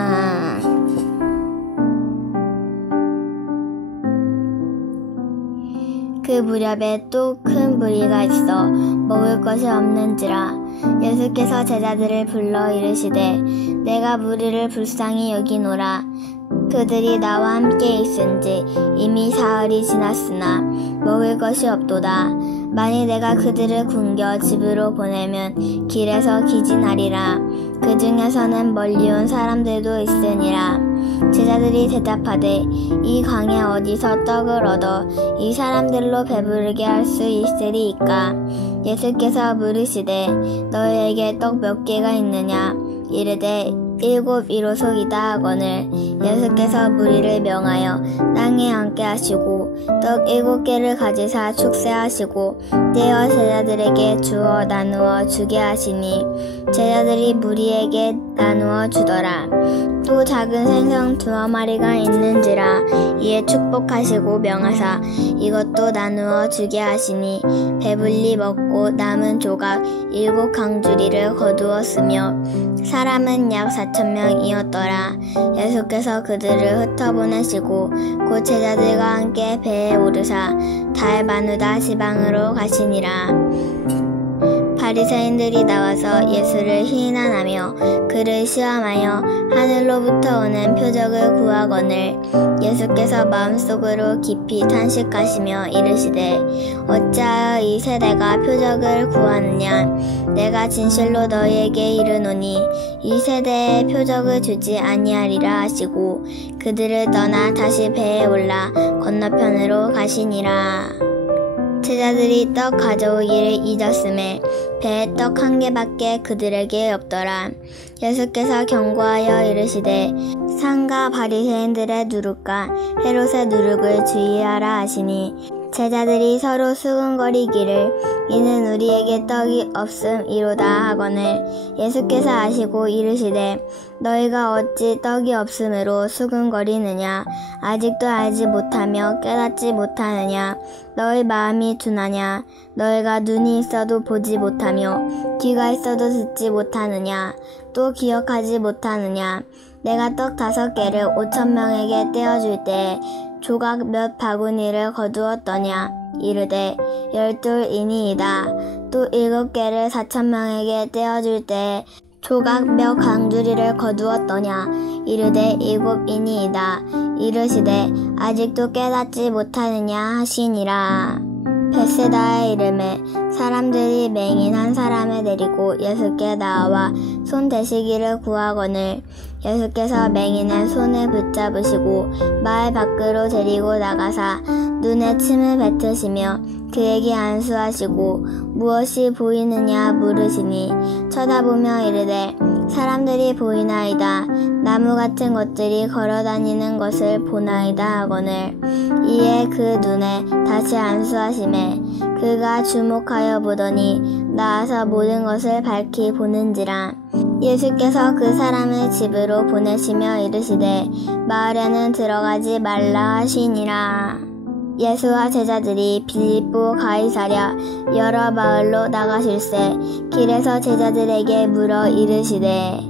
그 무렵에 또 큰 무리가 있어 먹을 것이 없는지라 예수께서 제자들을 불러 이르시되 내가 무리를 불쌍히 여기노라. 그들이 나와 함께 있은지 이미 사흘이 지났으나 먹을 것이 없도다. 만일 내가 그들을 굶겨 집으로 보내면 길에서 기진하리라. 그 중에서는 멀리 온 사람들도 있으니라. 제자들이 대답하되 이 강에 어디서 떡을 얻어 이 사람들로 배부르게 할 수 있으리이까. 예수께서 물으시되 너희에게 떡 몇 개가 있느냐. 이르되 7 이로소이다 하거늘 예수께서 무리를 명하여 땅에 앉게 하시고 떡 7개를 가지사 축새하시고 떼어 제자들에게 주어 나누어 주게 하시니 제자들이 무리에게 나누어 주더라. 또 작은 생선 2마리가 있는지라 이에 축복하시고 명하사 이것도 나누어 주게 하시니 배불리 먹고 남은 조각 7 강주리를 거두었으며 사람은 약 4,000명이었더라. 예수께서 그들을 흩어보내시고 곧 제자들과 함께 배에 오르사 달마누다 지방으로 가시니라. 바리새인들이 나와서 예수를 희난하며 그를 시험하여 하늘로부터 오는 표적을 구하거늘 예수께서 마음속으로 깊이 탄식하시며 이르시되 어찌하여 이 세대가 표적을 구하느냐. 내가 진실로 너희에게 이르노니 이 세대에 표적을 주지 아니하리라 하시고 그들을 떠나 다시 배에 올라 건너편으로 가시니라. 제자들이 떡 가져오기를 잊었음에 배에 떡 1개밖에 그들에게 없더라. 예수께서 경고하여 이르시되 상가 바리새인들의 누룩과 헤롯의 누룩을 주의하라 하시니 제자들이 서로 수근거리기를 이는 우리에게 떡이 없음이로다 하거늘 예수께서 아시고 이르시되 너희가 어찌 떡이 없음으로 수근거리느냐 아직도 알지 못하며 깨닫지 못하느냐 너희 마음이 둔하냐 너희가 눈이 있어도 보지 못하며 귀가 있어도 듣지 못하느냐 또 기억하지 못하느냐 내가 떡 5개를 5,000명에게 떼어줄 때에 조각 몇 바구니를 거두었더냐 이르되 12이니이다. 또 7개를 4,000명에게 떼어줄 때에 조각 몇 강주리를 거두었더냐 이르되 7이니이다. 이르시되 아직도 깨닫지 못하느냐 하시니라. 벳세다의 이름에 사람들이 맹인 한 사람을 데리고 예수께 나와 손 대시기를 구하거늘 예수께서 맹인의 손을 붙잡으시고 마을 밖으로 데리고 나가사 눈에 침을 뱉으시며 그에게 안수하시고 무엇이 보이느냐 물으시니 쳐다보며 이르되 사람들이 보이나이다. 나무 같은 것들이 걸어다니는 것을 보나이다 하거늘 이에 그 눈에 다시 안수하시매 그가 주목하여 보더니 나아서 모든 것을 밝히 보는지라. 예수께서 그 사람을 집으로 보내시며 이르시되 마을에는 들어가지 말라 하시니라. 예수와 제자들이 빌립보 가이사랴 여러 마을로 나가실새 길에서 제자들에게 물어 이르시되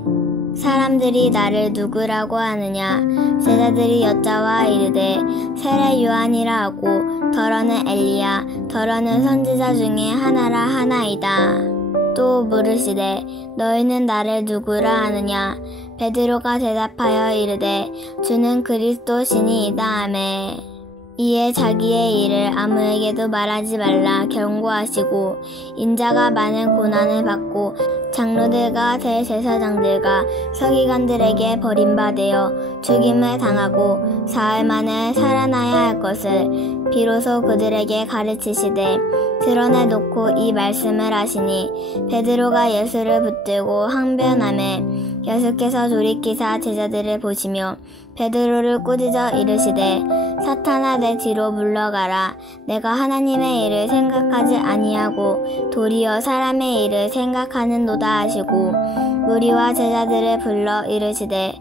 사람들이 나를 누구라고 하느냐 제자들이 여짜와 이르되 세례 요한이라 하고 더러는 엘리야 더러는 선지자 중에 하나라 하나이다. 또 물으시되 너희는 나를 누구라 하느냐 베드로가 대답하여 이르되 주는 그리스도시니이다 하매 이에 자기의 일을 아무에게도 말하지 말라 경고하시고 인자가 많은 고난을 받고 장로들과 대제사장들과 서기관들에게 버림받아 죽임을 당하고 사흘 만에 살아나야 할 것을 비로소 그들에게 가르치시되 드러내놓고 이 말씀을 하시니 베드로가 예수를 붙들고 항변하매 예수께서 돌이키사 제자들을 보시며 베드로를 꾸짖어 이르시되 사탄아 내 뒤로 물러가라. 내가 하나님의 일을 생각하지 아니하고 도리어 사람의 일을 생각하는도다 하시고 무리와 제자들을 불러 이르시되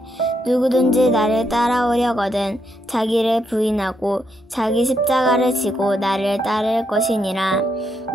누구든지 나를 따라오려거든 자기를 부인하고 자기 십자가를 지고 나를 따를 것이니라.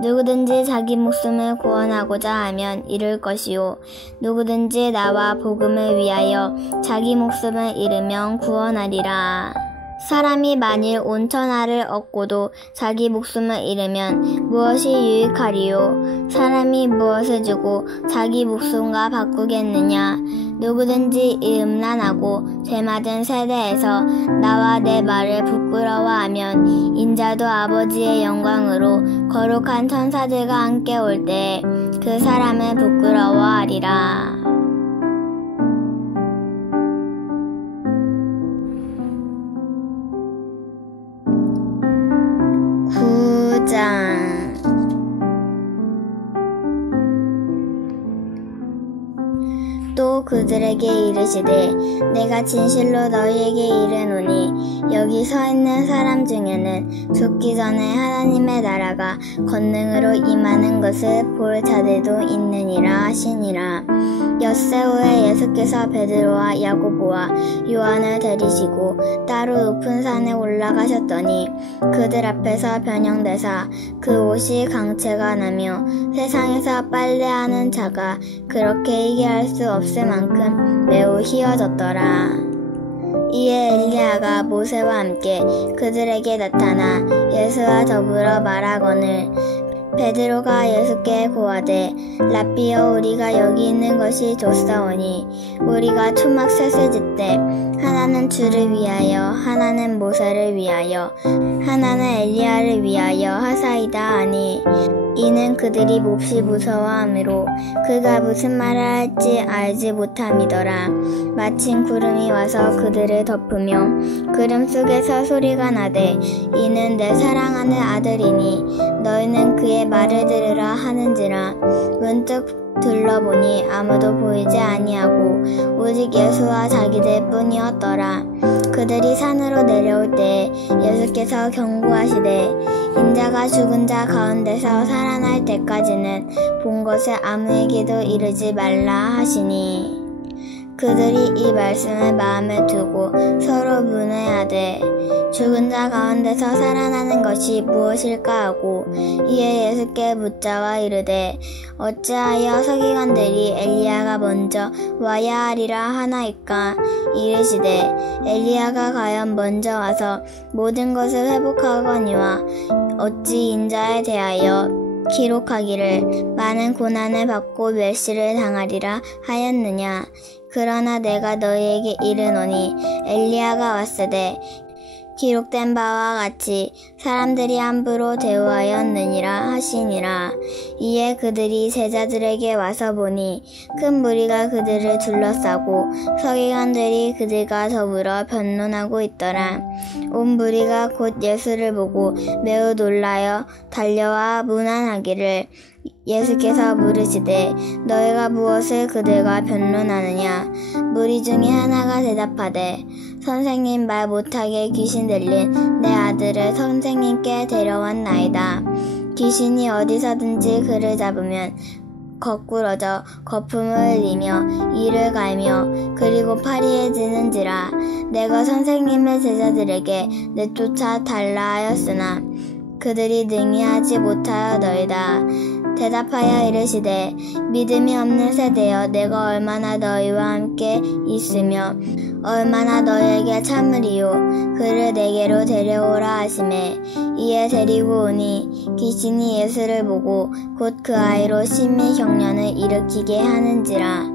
누구든지 자기 목숨을 구원하고자 하면 잃을 것이요 누구든지 나와 복음을 위하여 자기 목숨을 잃으면 구원하리라. 사람이 만일 온 천하를 얻고도 자기 목숨을 잃으면 무엇이 유익하리요? 사람이 무엇을 주고 자기 목숨과 바꾸겠느냐? 누구든지 이 음란하고 죄맞은 세대에서 나와 내 말을 부끄러워하면 인자도 아버지의 영광으로 거룩한 천사들과 함께 올 때에 그 사람을 부끄러워하리라. 또 그들에게 이르시되 내가 진실로 너희에게 이르노니 여기 서 있는 사람 중에는 죽기 전에 하나님의 나라가 권능으로 임하는 것을 볼 자들도 있느니라 하시니라. 엿새 후에 예수께서 베드로와 야고보와 요한을 데리시고 따로 높은 산에 올라가셨더니 그들 앞에서 변형되사 그 옷이 강체가 나며 세상에서 빨래하는 자가 그렇게 희귀할 수 없을 만큼 매우 희어졌더라. 이에 엘리야가 모세와 함께 그들에게 나타나 예수와 더불어 말하거늘 베드로가 예수께 고하되 라삐여 우리가 여기 있는 것이 좋사오니 우리가 초막 셋을 짓되 하나는 주를 위하여 하나는 모세를 위하여 하나는 엘리야를 위하여 하사이다 하니 이는 그들이 몹시 무서워하므로 그가 무슨 말을 할지 알지 못함이더라. 마침 구름이 와서 그들을 덮으며 구름 속에서 소리가 나되 이는 내 사랑하는 아들이니 너희는 그의 말을 들으라 하는지라. 문득 둘러보니 아무도 보이지 아니하고 오직 예수와 자기들 뿐이었더라. 그들이 산으로 내려올 때 예수께서 경고하시되 인자가 죽은 자 가운데서 살아날 때까지는 본 것을 아무에게도 이르지 말라 하시니 그들이 이 말씀을 마음에 두고 서로 문의하되 죽은 자 가운데서 살아나는 것이 무엇일까 하고 이에 예수께 묻자와 이르되 어찌하여 서기관들이 엘리야가 먼저 와야 하리라 하나이까 이르시되 엘리야가 과연 먼저 와서 모든 것을 회복하거니와 어찌 인자에 대하여 기록하기를 많은 고난을 받고 멸시를 당하리라 하였느냐. 그러나 내가 너희에게 이르노니 엘리야가 왔으되 기록된 바와 같이 사람들이 함부로 대우하였느니라 하시니라. 이에 그들이 제자들에게 와서 보니 큰 무리가 그들을 둘러싸고 서기관들이 그들과 더불어 변론하고 있더라. 온 무리가 곧 예수를 보고 매우 놀라여 달려와 문안하기를 예수께서 물으시되 너희가 무엇을 그들과 변론하느냐. 무리 중에 하나가 대답하되 선생님 말 못하게 귀신 들린 내 아들을 선생님께 데려왔나이다. 귀신이 어디서든지 그를 잡으면 거꾸러져 거품을 흘리며 이를 갈며 그리고 파리에 지는지라. 내가 선생님의 제자들에게 내쫓아 달라 하였으나 그들이 능히 하지 못하여더이다. 대답하여 이르시되 믿음이 없는 세대여 내가 얼마나 너희와 함께 있으며 얼마나 너희에게 참으리요. 그를 내게로 데려오라 하시매 이에 데리고 오니 귀신이 예수를 보고 곧 그 아이로 심히 경련을 일으키게 하는지라.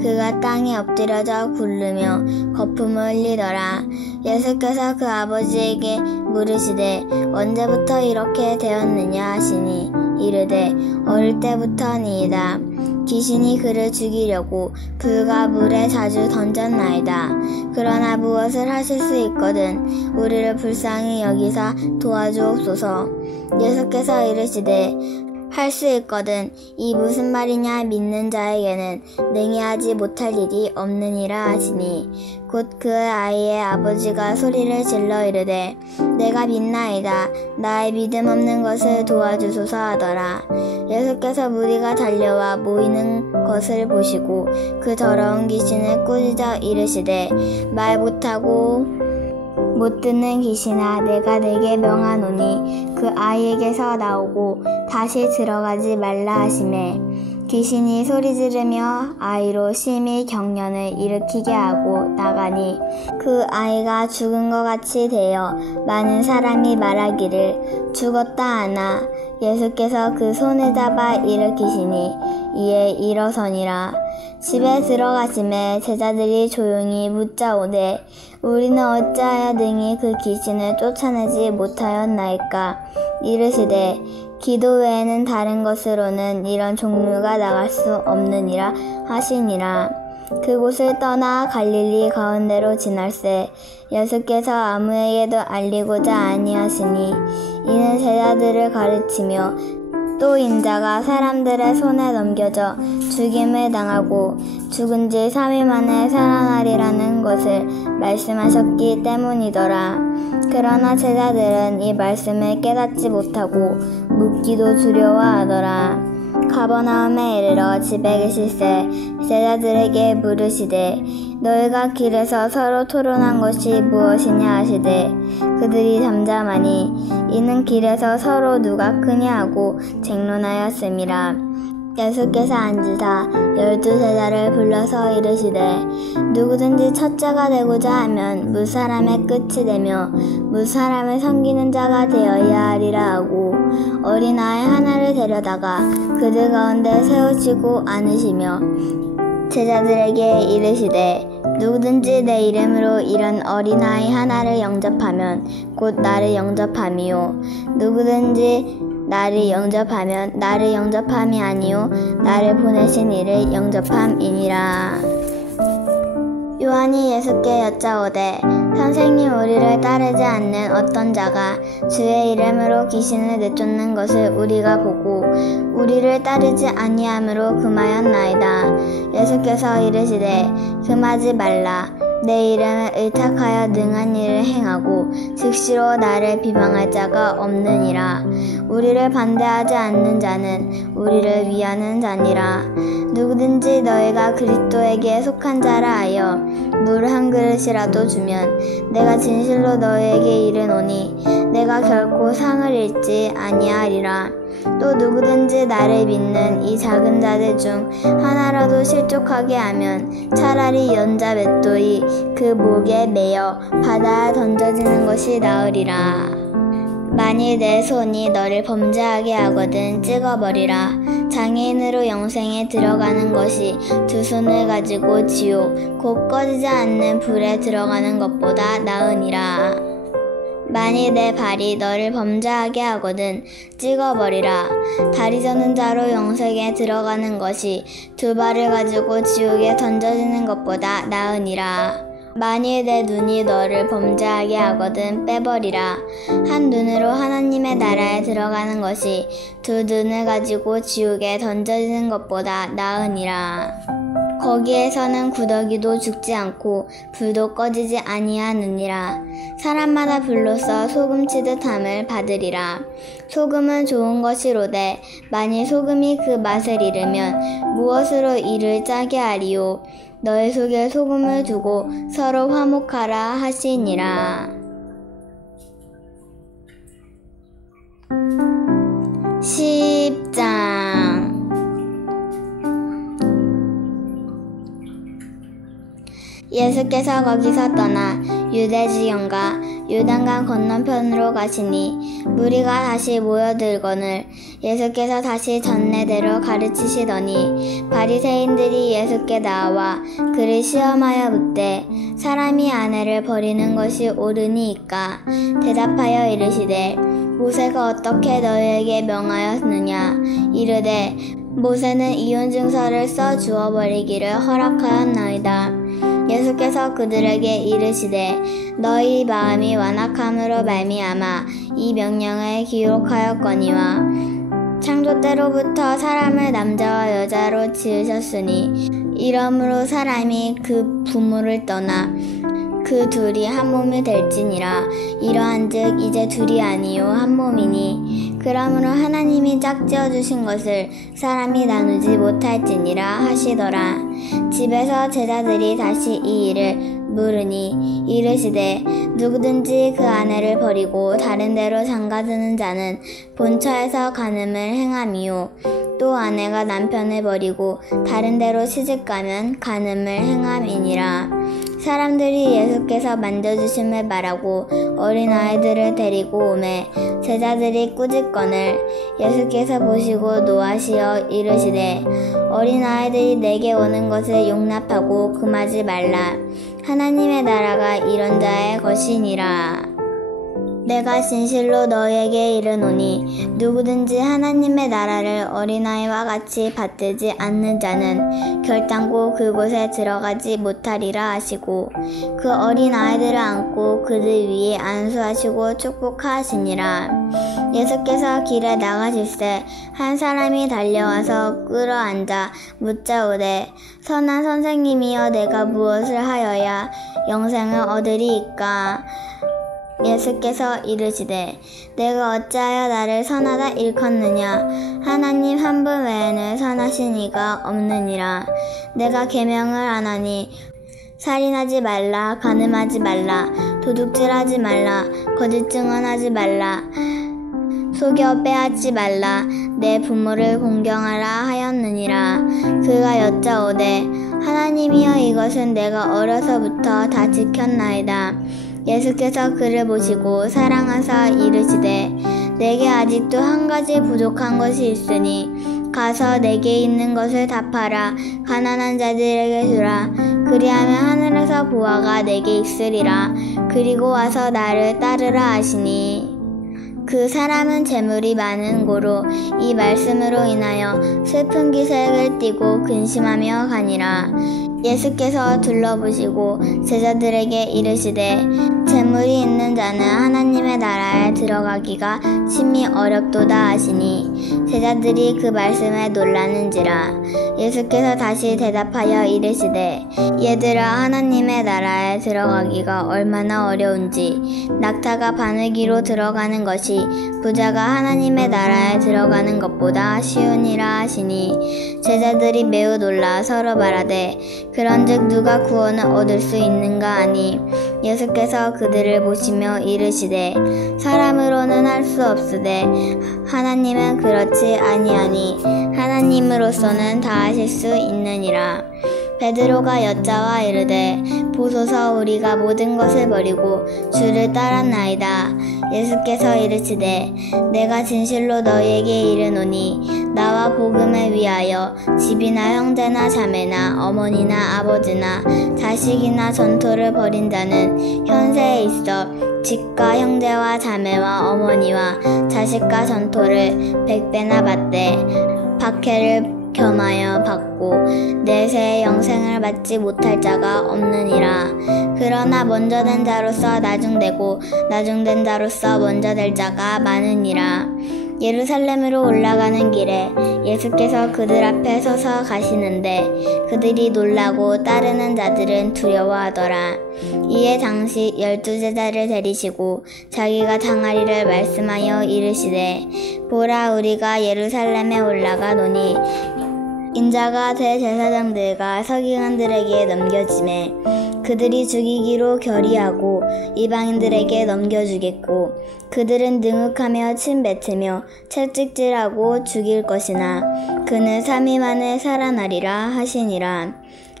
그가 땅에 엎드려져 굴르며 거품을 흘리더라. 예수께서 그 아버지에게 물으시되 언제부터 이렇게 되었느냐 하시니 이르되 어릴 때부터니이다. 귀신이 그를 죽이려고 불과 물에 자주 던졌나이다. 그러나 무엇을 하실 수 있거든 우리를 불쌍히 여기사 도와주옵소서. 예수께서 이르시되 할 수 있거든 이 무슨 말이냐. 믿는 자에게는 능히 하지 못할 일이 없느니라 하시니 곧 그 아이의 아버지가 소리를 질러 이르되 내가 믿나이다. 나의 믿음 없는 것을 도와주소서 하더라. 예수께서 무리가 달려와 모이는 것을 보시고 그 더러운 귀신을 꾸짖어 이르시되 말 못하고 못 듣는 귀신아 내가 내게 명하노니 그 아이에게서 나오고 다시 들어가지 말라 하시매 귀신이 소리 지르며 아이로 심히 경련을 일으키게 하고 나가니 그 아이가 죽은 것 같이 되어 많은 사람이 말하기를 죽었다 하나 예수께서 그 손을 잡아 일으키시니 이에 일어서니라. 집에 들어가심에 제자들이 조용히 묻자오되 우리는 어찌하여 능히 그 귀신을 쫓아내지 못하였나이까. 이르시되 기도 외에는 다른 것으로는 이런 종류가 나갈 수 없느니라 하시니라. 그곳을 떠나 갈릴리 가운데로 지날새 예수께서 아무에게도 알리고자 아니하시니 이는 제자들을 가르치며 또 인자가 사람들의 손에 넘겨져 죽임을 당하고 죽은 지 3일 만에 살아나리라는 것을 말씀하셨기 때문이더라. 그러나 제자들은 이 말씀을 깨닫지 못하고 묻기도 두려워하더라. 가버나움에 이르러 집에 계실새 제자들에게 물으시되 너희가 길에서 서로 토론한 것이 무엇이냐 하시되 그들이 잠잠하니 이는 길에서 서로 누가 크냐 하고 쟁론하였음이라. 예수께서 앉으사 12제자를 불러서 이르시되 누구든지 첫째가 되고자 하면 무사람의 끝이 되며 무사람을 섬기는 자가 되어야 하리라 하고 어린아이 하나를 데려다가 그들 가운데 세우시고 앉으시며 제자들에게 이르시되 누구든지 내 이름으로 이런 어린아이 하나를 영접하면 곧 나를 영접함이요 누구든지 나를 영접하면 나를 영접함이 아니요 나를 보내신 이를 영접함이니라. 요한이 예수께 여짜오되 선생님, 우리를 따르지 않는 어떤 자가 주의 이름으로 귀신을 내쫓는 것을 우리가 보고 우리를 따르지 아니함으로 금하였나이다. 예수께서 이르시되 금하지 말라. 내 이름을 의탁하여 능한 일을 행하고 즉시로 나를 비방할 자가 없느니라. 우리를 반대하지 않는 자는 우리를 위하는 자니라. 누구든지 너희가 그리스도에게 속한 자라 하여 물 한 그릇이라도 주면 내가 진실로 너희에게 이르노니 내가 결코 상을 잃지 아니하리라. 또 누구든지 나를 믿는 이 작은 자들 중 하나라도 실족하게 하면 차라리 연자 맷돌이 그 목에 매여 바다에 던져지는 것이 나으리라. 만일 내 손이 너를 범죄하게 하거든 찍어버리라. 장애인으로 영생에 들어가는 것이 두 손을 가지고 지옥 곧 꺼지지 않는 불에 들어가는 것보다 나으니라. 만일 내 발이 너를 범죄하게 하거든 찍어버리라. 다리 저는 자로 영생에 들어가는 것이 두 발을 가지고 지옥에 던져지는 것보다 나으니라. 만일 내 눈이 너를 범죄하게 하거든 빼버리라. 한 눈으로 하나님의 나라에 들어가는 것이 두 눈을 가지고 지옥에 던져지는 것보다 나으니라. 거기에서는 구더기도 죽지 않고 불도 꺼지지 아니하느니라. 사람마다 불로써 소금치듯 함을 받으리라. 소금은 좋은 것이로되 만일 소금이 그 맛을 잃으면 무엇으로 이를 짜게 하리요. 너희 속에 소금을 두고 서로 화목하라 하시니라. 10장. 예수께서 거기서 떠나 유대 지경과 요단강 건너편으로 가시니 무리가 다시 모여들거늘 예수께서 다시 전례대로 가르치시더니 바리새인들이 예수께 나와 그를 시험하여 묻되 사람이 아내를 버리는 것이 옳으니이까? 대답하여 이르시되 모세가 어떻게 너희에게 명하였느냐? 이르되 모세는 이혼 증서를 써 주어버리기를 허락하였나이다. 예수께서 그들에게 이르시되 너희 마음이 완악함으로 말미암아 이 명령을 기록하였거니와 창조 때로부터 사람을 남자와 여자로 지으셨으니 이러므로 사람이 그 부모를 떠나 그 둘이 한 몸이 될지니라. 이러한즉 이제 둘이 아니요 한 몸이니 그러므로 하나님이 짝지어 주신 것을 사람이 나누지 못할지니라 하시더라. 집에서 제자들이 다시 이 일을 물으니 이르시되 누구든지 그 아내를 버리고 다른 데로 장가드는 자는 본처에서 간음을 행함이요 또 아내가 남편을 버리고 다른 데로 시집가면 간음을 행함이니라. 사람들이 예수께서 만져주심을 바라고 어린아이들을 데리고 오매 제자들이 꾸짖거늘 예수께서 보시고 노하시어 이르시되 어린아이들이 내게 오는 것을 용납하고 금하지 말라. 하나님의 나라가 이런 자의 것이니라. 내가 진실로 너희에게 이르노니 누구든지 하나님의 나라를 어린아이와 같이 받들지 않는 자는 결단코 그곳에 들어가지 못하리라 하시고 그 어린아이들을 안고 그들 위에 안수하시고 축복하시니라. 예수께서 길에 나가실새 한 사람이 달려와서 끌어앉아 묻자오되 선한 선생님이여 내가 무엇을 하여야 영생을 얻으리이까? 예수께서 이르시되 내가 어찌하여 나를 선하다 일컫느냐? 하나님 한 분 외에는 선하신 이가 없느니라. 내가 계명을 하나니 살인하지 말라, 간음하지 말라, 도둑질하지 말라, 거짓 증언하지 말라, 속여 빼앗지 말라, 내 부모를 공경하라 하였느니라. 그가 여짜오되 하나님이여 이것은 내가 어려서부터 다 지켰나이다. 예수께서 그를 보시고 사랑하사 이르시되 내게 아직도 한 가지 부족한 것이 있으니 가서 내게 있는 것을 다 팔아 가난한 자들에게 주라. 그리하면 하늘에서 보화가 내게 있으리라. 그리고 와서 나를 따르라 하시니 그 사람은 재물이 많은 고로 이 말씀으로 인하여 슬픈 기색을 띠고 근심하며 가니라. 예수께서 둘러보시고 제자들에게 이르시되 재물이 있는 자는 하나님의 나라에 들어가기가 심히 어렵도다 하시니 제자들이 그 말씀에 놀라는지라. 예수께서 다시 대답하여 이르시되 얘들아, 하나님의 나라에 들어가기가 얼마나 어려운지 낙타가 바늘기로 들어가는 것이 부자가 하나님의 나라에 들어가는 것보다 쉬우니라 하시니 제자들이 매우 놀라 서로 말하되 그런즉 누가 구원을 얻을 수 있는가 하니 예수께서 그들을 보시며 이르시되 사람으로는 할 수 없으되 하나님은 그렇지 아니하니 하나님으로서는 다 하실 수 있느니라. 베드로가 여짜와 이르되 보소서, 우리가 모든 것을 버리고 주를 따랐나이다. 예수께서 이르시되 내가 진실로 너희에게 이르노니 나와 복음을 위하여 집이나 형제나 자매나 어머니나 아버지나 자식이나 전토를 벌인 자는 현세에 있어 집과 형제와 자매와 어머니와 자식과 전토를 100배나 받되 박해를 겸하여 받고 내세의 영생을 받지 못할 자가 없느니라. 그러나 먼저 된 자로서 나중되고 나중된 자로서 먼저 될 자가 많으니라. 예루살렘으로 올라가는 길에 예수께서 그들 앞에 서서 가시는데 그들이 놀라고 따르는 자들은 두려워하더라. 이에 당시 12제자를 데리시고 자기가 당하리를 말씀하여 이르시되 보라, 우리가 예루살렘에 올라가노니 인자가 대제사장들과 서기관들에게 넘겨지매 그들이 죽이기로 결의하고 이방인들에게 넘겨주겠고 그들은 능욕하며 침뱉으며 채찍질하고 죽일 것이나 그는 3일 만에 살아나리라 하시니라.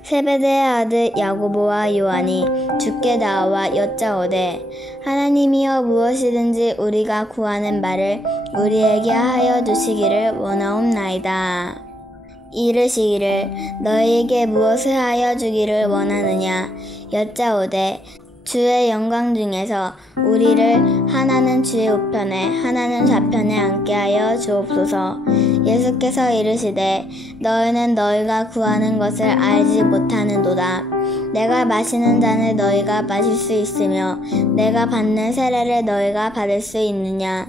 세베대의 아들 야고보와 요한이 주께 나와 여짜오되 하나님이여, 무엇이든지 우리가 구하는 바를 우리에게 하여 주시기를 원하옵나이다. 이르시기를 너희에게 무엇을 하여 주기를 원하느냐 여짜오되 주의 영광 중에서 우리를 하나는 주의 우편에 하나는 좌편에 앉게 하여 주옵소서. 예수께서 이르시되 너희는 너희가 구하는 것을 알지 못하는도다. 내가 마시는 잔을 너희가 마실 수 있으며 내가 받는 세례를 너희가 받을 수 있느냐.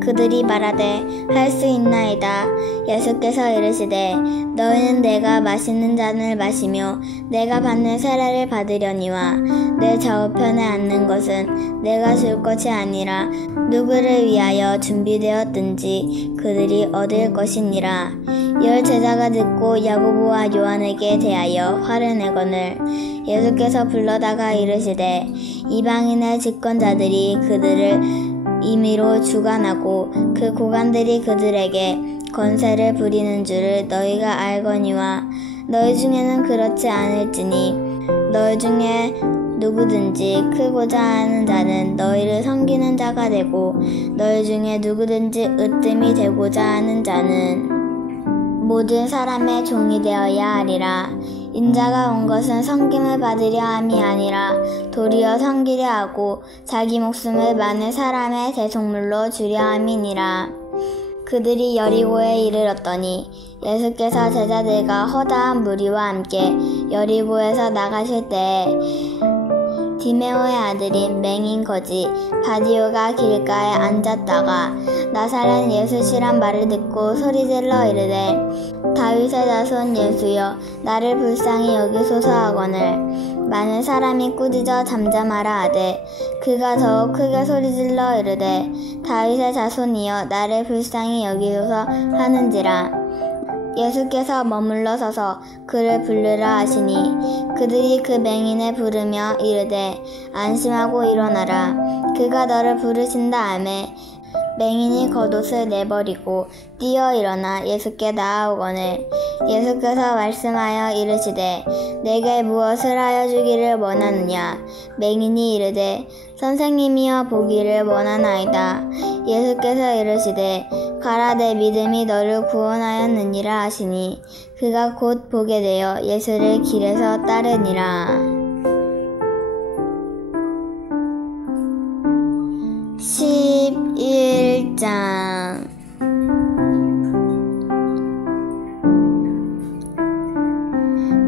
그들이 말하되 할 수 있나이다. 예수께서 이르시되 너희는 내가 마시는 잔을 마시며 내가 받는 세례를 받으려니와 내 좌우편에 앉는 것은 내가 줄 것이 아니라 누구를 위하여 준비되었든지 그들이 얻을 것이니라. 10 제자가 듣고 야고보와 요한에게 대하여 화를 내거늘 예수께서 불러다가 이르시되 이방인의 집권자들이 그들을 임의로 주관하고 그 고관들이 그들에게 권세를 부리는 줄을 너희가 알거니와 너희 중에는 그렇지 않을지니 너희 중에 누구든지 크고자 하는 자는 너희를 섬기는 자가 되고 너희 중에 누구든지 으뜸이 되고자 하는 자는 모든 사람의 종이 되어야 하리라. 인자가 온 것은 섬김을 받으려 함이 아니라 도리어 섬기려 하고 자기 목숨을 많은 사람의 대속물로 주려 함이니라. 그들이 여리고에 이르렀더니 예수께서 제자들과 허다한 무리와 함께 여리고에서 나가실 때에 디메오의 아들인 맹인 거지 바디오가 길가에 앉았다가 나사렛 예수시란 말을 듣고 소리질러 이르되 다윗의 자손 예수여, 나를 불쌍히 여기소서 하거늘 많은 사람이 꾸짖어 잠잠하라 하되 그가 더욱 크게 소리질러 이르되 다윗의 자손이여, 나를 불쌍히 여기소서 하는지라. 예수께서 머물러 서서 그를 부르라 하시니 그들이 그 맹인을 부르며 이르되 안심하고 일어나라. 그가 너를 부르신다 하매 맹인이 겉옷을 내버리고 뛰어 일어나 예수께 나아오거늘 예수께서 말씀하여 이르시되 내게 무엇을 하여 주기를 원하느냐. 맹인이 이르되 선생님이여, 보기를 원하나이다. 예수께서 이르시되 가라, 내 믿음이 너를 구원하였느니라 하시니 그가 곧 보게 되어 예수를 길에서 따르니라. 11장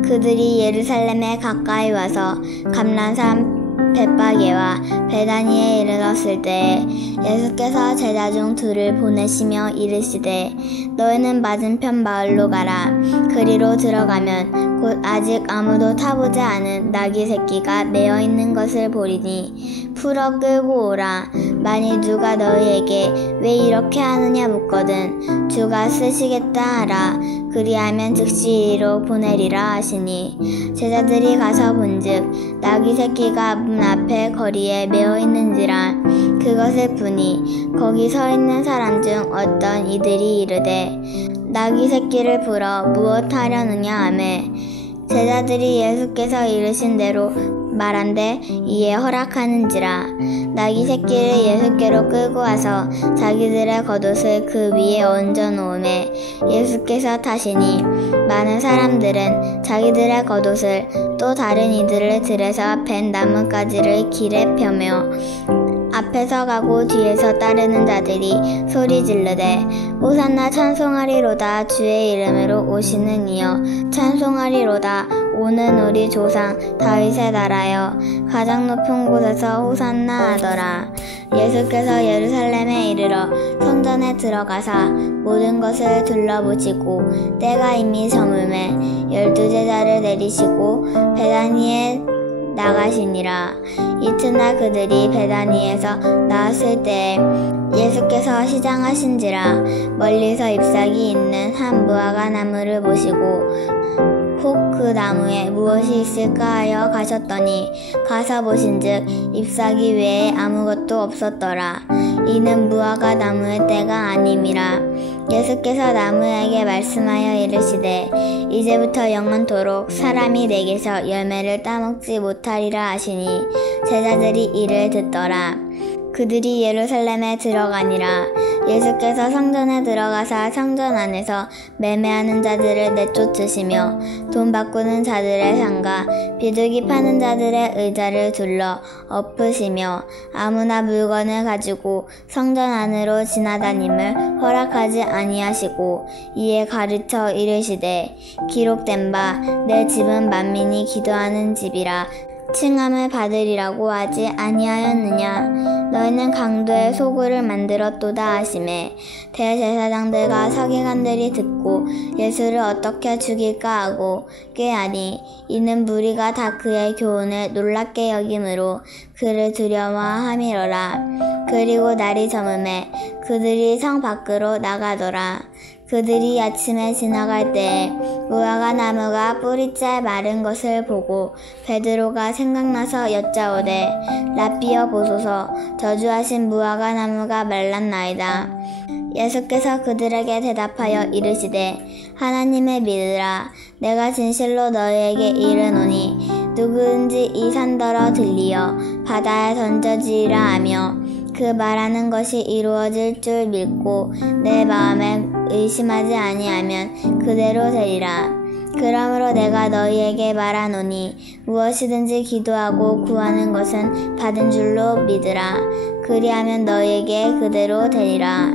그들이 예루살렘에 가까이 와서 감람산 벳바게와 베다니에 이르렀을 때 예수께서 제자 중 둘을 보내시며 이르시되 너희는 맞은편 마을로 가라. 그리로 들어가면 곧 아직 아무도 타보지 않은 나귀 새끼가 매어 있는 것을 보리니 풀어 끌고 오라. 만일 누가 너희에게 왜 이렇게 하느냐 묻거든 주가 쓰시겠다 하라. 그리하면 즉시 이리로 보내리라 하시니 제자들이 가서 본즉 나귀 새끼가 문 앞에 거리에 매어 있는지라. 그것을 보니 거기 서 있는 사람 중 어떤 이들이 이르되 나귀 새끼를 풀어 무엇 하려느냐 하매 제자들이 예수께서 이르신 대로 말한대 이에 허락하는지라. 나귀 새끼를 예수께로 끌고 와서 자기들의 겉옷을 그 위에 얹어 놓음에 예수께서 타시니 많은 사람들은 자기들의 겉옷을 또 다른 이들을 들에서 벤 나뭇가지를 길에 펴며 앞에서 가고 뒤에서 따르는 자들이 소리 지르되 호산나 찬송하리로다. 주의 이름으로 오시는 이여 찬송하리로다. 오는 우리 조상 다윗의 나라여 가장 높은 곳에서 호산나 하더라. 예수께서 예루살렘에 이르러 성전에 들어가사 모든 것을 둘러보시고 때가 이미 저물매 12 제자를 내리시고 베다니에 나가시니라. 이튿날 그들이 베다니에서 나왔을 때에 예수께서 시장하신지라. 멀리서 잎사귀 있는 한 무화과 나무를 보시고 혹 그 나무에 무엇이 있을까 하여 가셨더니 가서 보신즉 잎사귀 외에 아무것도 없었더라. 이는 무화과 나무의 때가 아님이라. 예수께서 나무에게 말씀하여 이르시되 이제부터 영원토록 사람이 내게서 열매를 따먹지 못하리라 하시니 제자들이 이를 듣더라. 그들이 예루살렘에 들어가니라. 예수께서 성전에 들어가사 성전 안에서 매매하는 자들을 내쫓으시며 돈 바꾸는 자들의 상과 비둘기 파는 자들의 의자를 둘러 엎으시며 아무나 물건을 가지고 성전 안으로 지나다님을 허락하지 아니하시고 이에 가르쳐 이르시되 기록된 바 내 집은 만민이 기도하는 집이라 칭함을 받으리라고 하지 아니하였느냐. 너희는 강도의 소굴을 만들었도다 하시매 대제사장들과 서기관들이 듣고 예수를 어떻게 죽일까 하고 꾀하니 이는 무리가 다 그의 교훈을 놀랍게 여김으로 그를 두려워함이로라. 그리고 날이 저물매 그들이 성 밖으로 나가더라. 그들이 아침에 지나갈 때에 무화과 나무가 뿌리째 마른 것을 보고 베드로가 생각나서 여짜오되 라삐여 보소서 저주하신 무화과 나무가 말랐나이다. 예수께서 그들에게 대답하여 이르시되 하나님을 믿으라. 내가 진실로 너희에게 이르노니 누구든지 이 산더러 들리어 바다에 던져지리라 하며 그 말하는 것이 이루어질 줄 믿고 내 마음에 의심하지 아니하면 그대로 되리라. 그러므로 내가 너희에게 말하노니 무엇이든지 기도하고 구하는 것은 받은 줄로 믿으라. 그리하면 너희에게 그대로 되리라.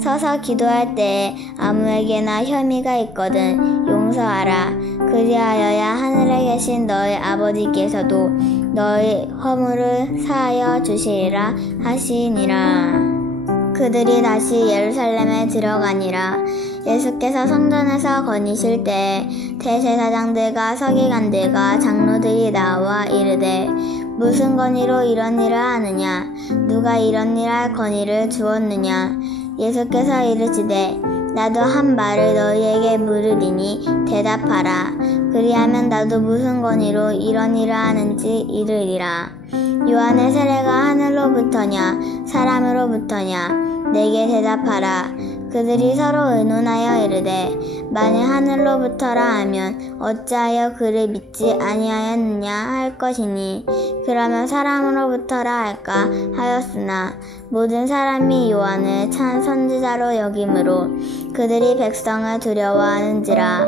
서서 기도할 때에 아무에게나 혐의가 있거든 용서하라. 그리하여야 하늘에 계신 너희 아버지께서도 너희 허물을 사하여 주시리라 하시니라. 그들이 다시 예루살렘에 들어가니라. 예수께서 성전에서 거니실 때에 대제사장들과 서기관들과 장로들이 나와 이르되 무슨 권위로 이런 일을 하느냐. 누가 이런 일 할 권위를 주었느냐. 예수께서 이르시되 나도 한 말을 너희에게 물으리니 대답하라. 그리하면 나도 무슨 권위로 이런 일을 하는지 이르리라. 요한의 세례가 하늘로부터냐 사람으로부터냐. 내게 대답하라. 그들이 서로 의논하여 이르되 만일 하늘로부터라 하면 어찌하여 그를 믿지 아니하였느냐 할 것이니 그러면 사람으로부터라 할까 하였으나 모든 사람이 요한을 참 선지자로 여김으로 그들이 백성을 두려워하는지라.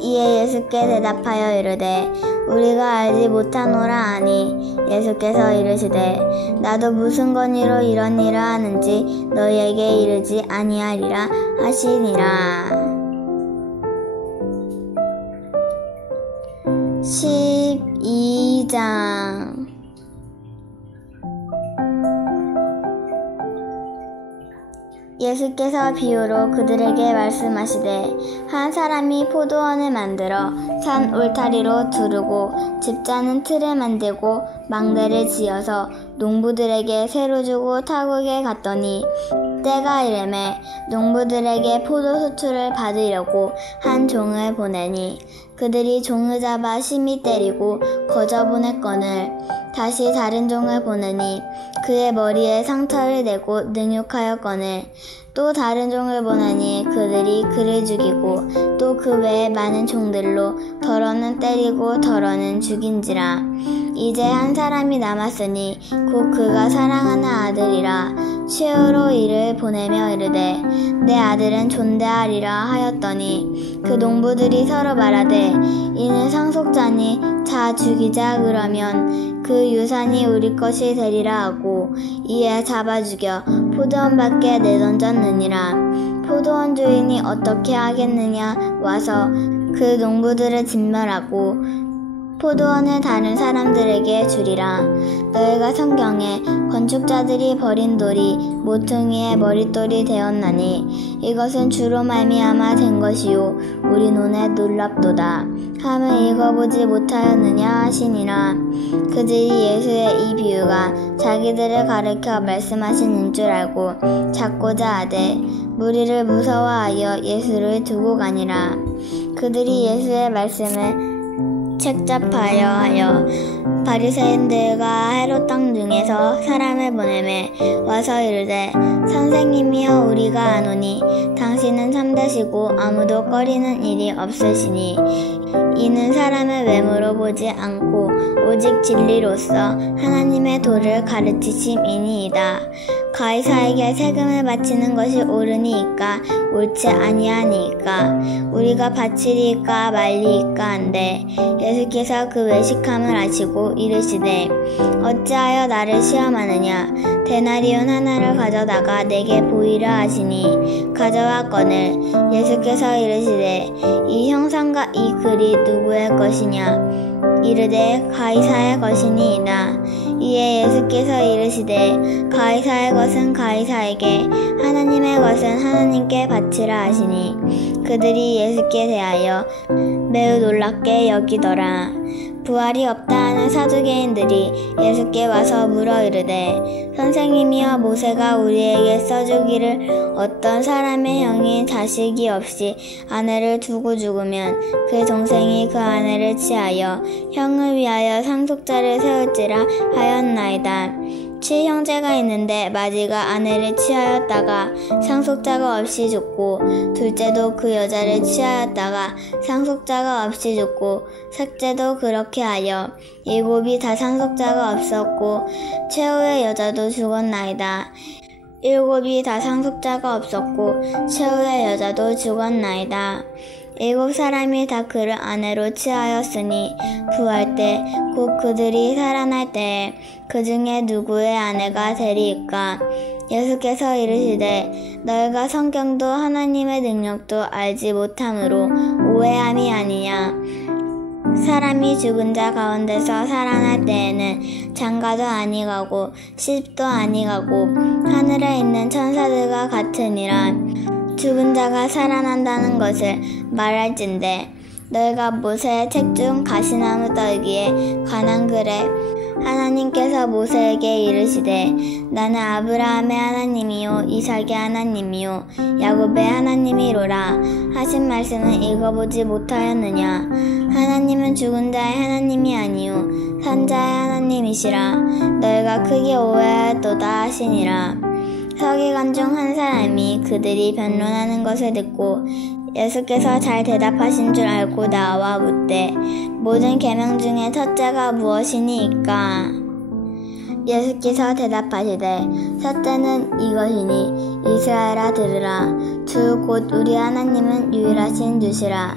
이에 예수께 대답하여 이르되 우리가 알지 못하노라 하니 예수께서 이르시되 나도 무슨 권위로 이런 일을 하는지 너희에게 이르지 아니하리라 하시니라. 2장 예수께서 비유로 그들에게 말씀하시되 한 사람이 포도원을 만들어 산 울타리로 두르고 집자는 틀을 만들고 망대를 지어서 농부들에게 새로 주고 타국에 갔더니 때가 이르매 농부들에게 포도 수출을 받으려고 한 종을 보내니 그들이 종을 잡아 심히 때리고 거저 보냈거늘 다시 다른 종을 보내니 그의 머리에 상처를 내고 능욕하였거늘 또 다른 종을 보내니 그들이 그를 죽이고 또 그 외에 많은 종들로 덜어는 때리고 덜어는 죽인지라. 이제 한 사람이 남았으니 곧 그가 사랑하는 아들이라. 최후로 이를 보내며 이르되 내 아들은 존대하리라 하였더니 그 농부들이 서로 말하되 이는 상속자니 자 죽이자. 그러면 그 유산이 우리 것이 되리라 하고 이에 잡아 죽여 포도원 밖에 내던졌느니라. 포도원 주인이 어떻게 하겠느냐 와서 그 농부들을 진멸하고 포도원을 다른 사람들에게 주리라. 너희가 성경에 건축자들이 버린 돌이 모퉁이의 머릿돌이 되었나니 이것은 주로 말미암아 된 것이요 우리 눈에 놀랍도다 함을 읽어보지 못하였느냐 하시니라. 그들이 예수의 이 비유가 자기들을 가르쳐 말씀하시는 줄 알고 잡고자 하되 무리를 무서워하여 예수를 두고 가니라. 그들이 예수의 말씀을 책잡하여 하여 바리새인들과 헤롯 땅 중에서 사람을 보내매 와서 이르되 선생님이여 우리가 아노니 당신은 참되시고 아무도 꺼리는 일이 없으시니 이는 사람을 외모로 보지 않고 오직 진리로서 하나님의 도를 가르치심이니이다. 가이사에게 세금을 바치는 것이 옳으니이까 옳지 아니하니이까 우리가 바치리이까 말리이까 한데 예수께서 그 외식함을 아시고 이르시되 어찌하여 나를 시험하느냐. 데나리온 하나를 가져다가 내게 보이라 하시니 가져왔거늘 예수께서 이르시되 이 형상과 이 글이 누구의 것이냐. 이르되 가이사의 것이니이다. 이에 예수께서 이르시되 가이사의 것은 가이사에게 하나님의 것은 하나님께 바치라 하시니 그들이 예수께 대하여 매우 놀랍게 여기더라. 부활이 없다 하는 사두개인들이 예수께 와서 물어 이르되 선생님이여 모세가 우리에게 써주기를 어떤 사람의 형이 자식이 없이 아내를 두고 죽으면 그 동생이 그 아내를 취하여 형을 위하여 상속자를 세울지라 하였나이다. 칠형제가 있는데 마지가 아내를 취하였다가 상속자가 없이 죽고 둘째도 그 여자를 취하였다가 상속자가 없이 죽고 셋째도 그렇게 하여 일곱이 다 상속자가 없었고 최후의 여자도 죽었나이다. 일곱이 다 상속자가 없었고 최후의 여자도 죽었나이다. 일곱 사람이 다 그를 아내로 취하였으니 부활 때 곧 그들이 살아날 때에 그 중에 누구의 아내가 되리이까. 예수께서 이르시되 너희가 성경도 하나님의 능력도 알지 못함으로 오해함이 아니냐. 사람이 죽은 자 가운데서 살아날 때에는 장가도 아니가고 시집도 아니가고 하늘에 있는 천사들과 같으니라. 죽은 자가 살아난다는 것을 말할진대 너희가 모세의 책 중 가시나무 떨기에 관한 글에 하나님께서 모세에게 이르시되 나는 아브라함의 하나님이요 이삭의 하나님이요 야곱의 하나님이로라 하신 말씀을 읽어보지 못하였느냐. 하나님은 죽은 자의 하나님이 아니요 산 자의 하나님이시라. 너희가 크게 오해하였도다 하시니라. 서기관 중 한 사람이 그들이 변론하는 것을 듣고 예수께서 잘 대답하신 줄 알고 나와 묻되 모든 계명 중에 첫째가 무엇이니이까. 예수께서 대답하시되 첫째는 이것이니 이스라엘아 들으라. 주 곧 우리 하나님은 유일하신 주시라.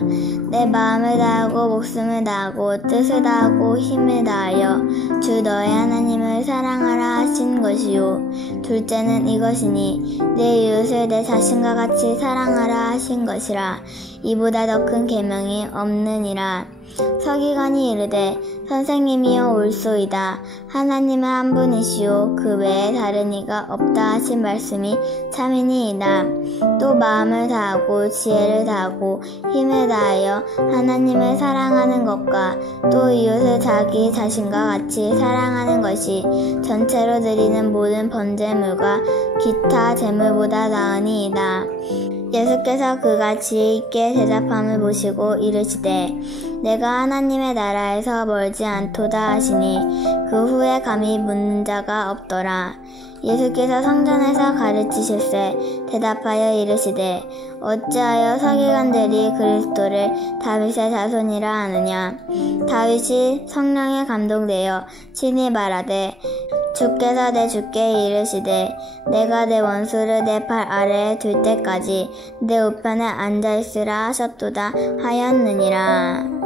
내 마음을 다하고 목숨을 다하고 뜻을 다하고 힘을 다하여 주 너의 하나님을 사랑하라 하신 것이요. 둘째는 이것이니 내 이웃을 내 자신과 같이 사랑하라 하신 것이라. 이보다 더 큰 계명이 없느니라. 서기관이 이르되 선생님이여 옳소이다. 하나님은 한 분이시오 그 외에 다른 이가 없다 하신 말씀이 참이니이다. 또 마음을 다하고 지혜를 다하고 힘을 다하여 하나님을 사랑하는 것과 또 이웃을 자기 자신과 같이 사랑하는 것이 전체로 드리는 모든 번제물과 기타 제물보다 나으니이다. 예수께서 그가 지혜 있게 대답함을 보시고 이르시되 내가 하나님의 나라에서 멀지 않도다 하시니 그 후에 감히 묻는 자가 없더라. 예수께서 성전에서 가르치실세 대답하여 이르시되 어찌하여 서기관들이 그리스도를 다윗의 자손이라 하느냐. 다윗이 성령에 감동되어 친히 말하되 주께서 내 주께 이르시되 내가 내 원수를 내 발 아래에 둘 때까지 내 우편에 앉아있으라 하셨도다 하였느니라.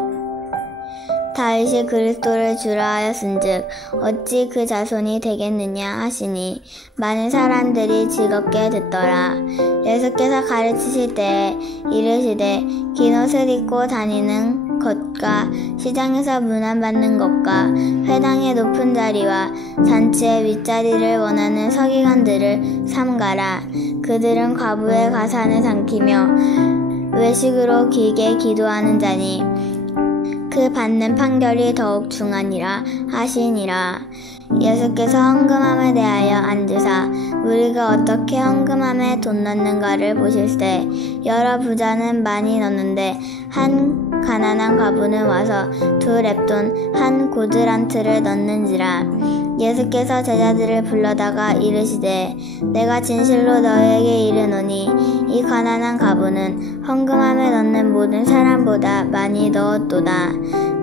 다윗이 그리스도를 주라 하였은즉 어찌 그 자손이 되겠느냐 하시니 많은 사람들이 즐겁게 듣더라. 예수께서 가르치실 때에 이르시되 긴 옷을 입고 다니는 것과 시장에서 문안받는 것과 회당의 높은 자리와 잔치의 윗자리를 원하는 서기관들을 삼가라. 그들은 과부의 가산을 삼키며 외식으로 길게 기도하는 자니 그 받는 판결이 더욱 중하니라 하시니라. 예수께서 헌금함에 대하여 앉으사 우리가 어떻게 헌금함에 돈 넣는가를 보실세 여러 부자는 많이 넣는데 한 가난한 과부는 와서 2렙돈 한 고드란트를 넣는지라. 예수께서 제자들을 불러다가 이르시되 내가 진실로 너희에게 이르노니 이 가난한 과부는 헌금함에 넣는 모든 사람보다 많이 넣었도다.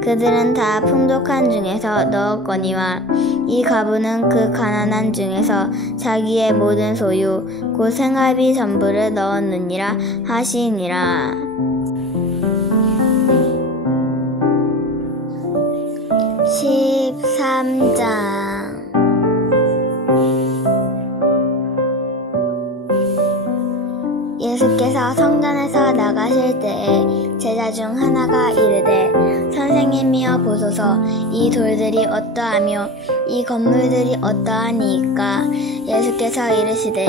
그들은 다 풍족한 중에서 넣었거니와 이 과부는 그 가난한 중에서 자기의 모든 소유 곧 생활비 전부를 넣었느니라 하시니라. 13장 예수께서 성전에서 나가실 때에 제자 중 하나가 이르되 선생님이여 보소서 이 돌들이 어떠하며 이 건물들이 어떠하니이까. 예수께서 이르시되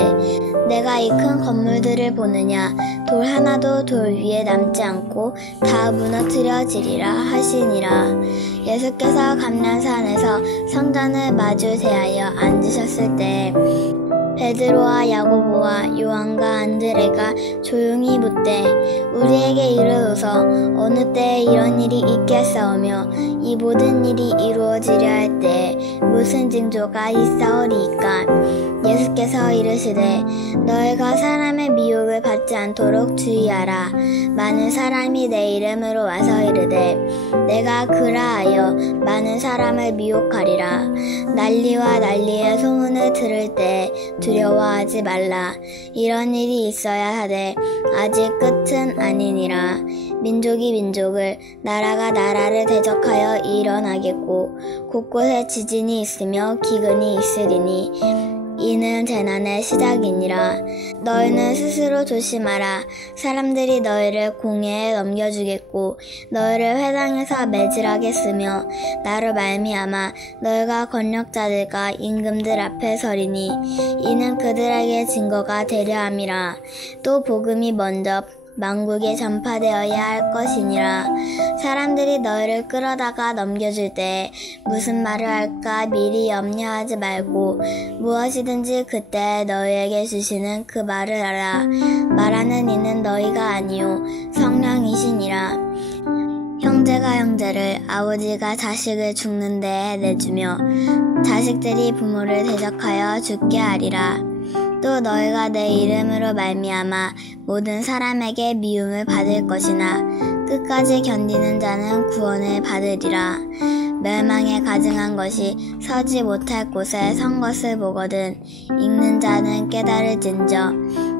내가 이 큰 건물들을 보느냐. 돌 하나도 돌 위에 남지 않고 다 무너뜨려지리라 하시니라. 예수께서 감람산에서 성전을 마주 대하여 앉으셨을 때 베드로와 야고보와 요한과 안드레가 조용히 묻되 우리에게 이르소서 어느 때에 이런 일이 있겠사오며 이 모든 일이 이루어지려 할 때에 무슨 징조가 있사오리이까. 예수께서 이르시되 너희가 사람의 미혹을 받지 않도록 주의하라. 많은 사람이 내 이름으로 와서 이르되 내가 그라하여 많은 사람을 미혹하리라. 난리와 난리의 소문을 들을 때 두려워하지 말라. 이런 일이 있어야 하되 아직 끝은 아니니라. 민족이 민족을 나라가 나라를 대적하여 일어나겠고 곳곳에 지진이 있으며 기근이 있으리니 이는 재난의 시작이니라. 너희는 스스로 조심하라. 사람들이 너희를 공회에 넘겨주겠고 너희를 회당에서 매질하겠으며 나로 말미암아 너희가 권력자들과 임금들 앞에 서리니 이는 그들에게 증거가 되려 함이라. 또 복음이 먼저 만국에 전파되어야 할 것이니라. 사람들이 너희를 끌어다가 넘겨줄 때 무슨 말을 할까 미리 염려하지 말고 무엇이든지 그때 너희에게 주시는 그 말을 하라. 말하는 이는 너희가 아니요 성령이시니라. 형제가 형제를 아버지가 자식을 죽는 데에 내주며 자식들이 부모를 대적하여 죽게 하리라. 또 너희가 내 이름으로 말미암아 모든 사람에게 미움을 받을 것이나 끝까지 견디는 자는 구원을 받으리라. 멸망에 가증한 것이 서지 못할 곳에 선 것을 보거든 읽는 자는 깨달을진저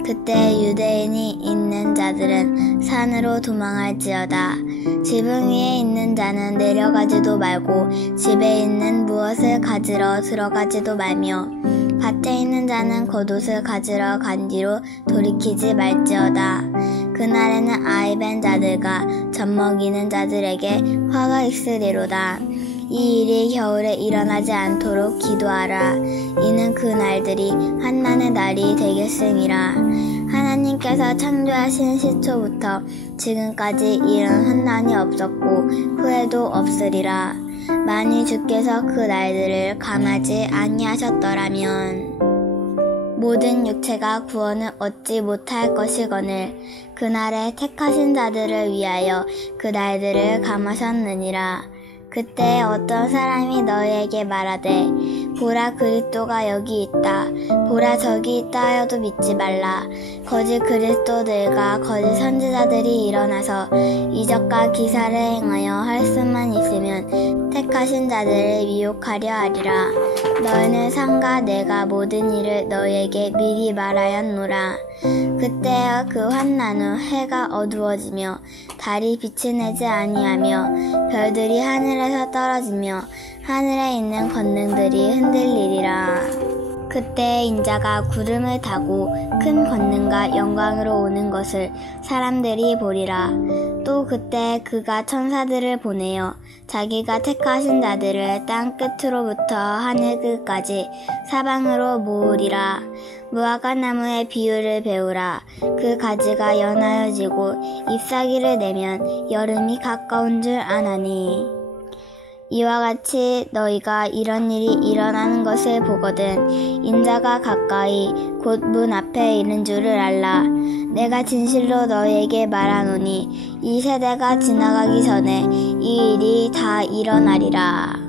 그때 유대인이 있는 자들은 산으로 도망할지어다. 지붕 위에 있는 자는 내려가지도 말고 집에 있는 무엇을 가지러 들어가지도 말며 밭에 있는 자는 겉옷을 가지러 간 뒤로 돌이키지 말지어다. 그날에는 아이 벤 자들과 젖먹이는 자들에게 화가 있으리로다. 이 일이 겨울에 일어나지 않도록 기도하라. 이는 그 날들이 환난의 날이 되겠음이라. 하나님께서 창조하신 시초부터 지금까지 이런 환난이 없었고 후에도 없으리라. 만일 주께서 그 날들을 감하지 아니하셨더라면 모든 육체가 구원을 얻지 못할 것이거늘 그날에 택하신 자들을 위하여 그 날들을 감하셨느니라. 그때 어떤 사람이 너희에게 말하되 보라 그리스도가 여기 있다 보라 저기 있다 하여도 믿지 말라. 거짓 그리스도들과 거짓 선지자들이 일어나서 이적과 기사를 행하여 할 수만 있으면 택하신 자들을 미혹하려 하리라. 너희는 삼가 내가 모든 일을 너희에게 미리 말하였노라. 그때야 그 환난 후 해가 어두워지며 달이 빛을 내지 아니하며 별들이 하늘에서 떨어지며 하늘에 있는 권능들이 흔들리리라. 그때 인자가 구름을 타고 큰 권능과 영광으로 오는 것을 사람들이 보리라. 또 그때 그가 천사들을 보내어 자기가 택하신 자들을 땅 끝으로부터 하늘 끝까지 사방으로 모으리라. 무화과 나무의 비유를 배우라. 그 가지가 연하여지고 잎사귀를 내면 여름이 가까운 줄 아나니 이와 같이 너희가 이런 일이 일어나는 것을 보거든 인자가 가까이 곧 문 앞에 있는 줄을 알라. 내가 진실로 너희에게 말하노니 이 세대가 지나가기 전에 이 일이 다 일어나리라.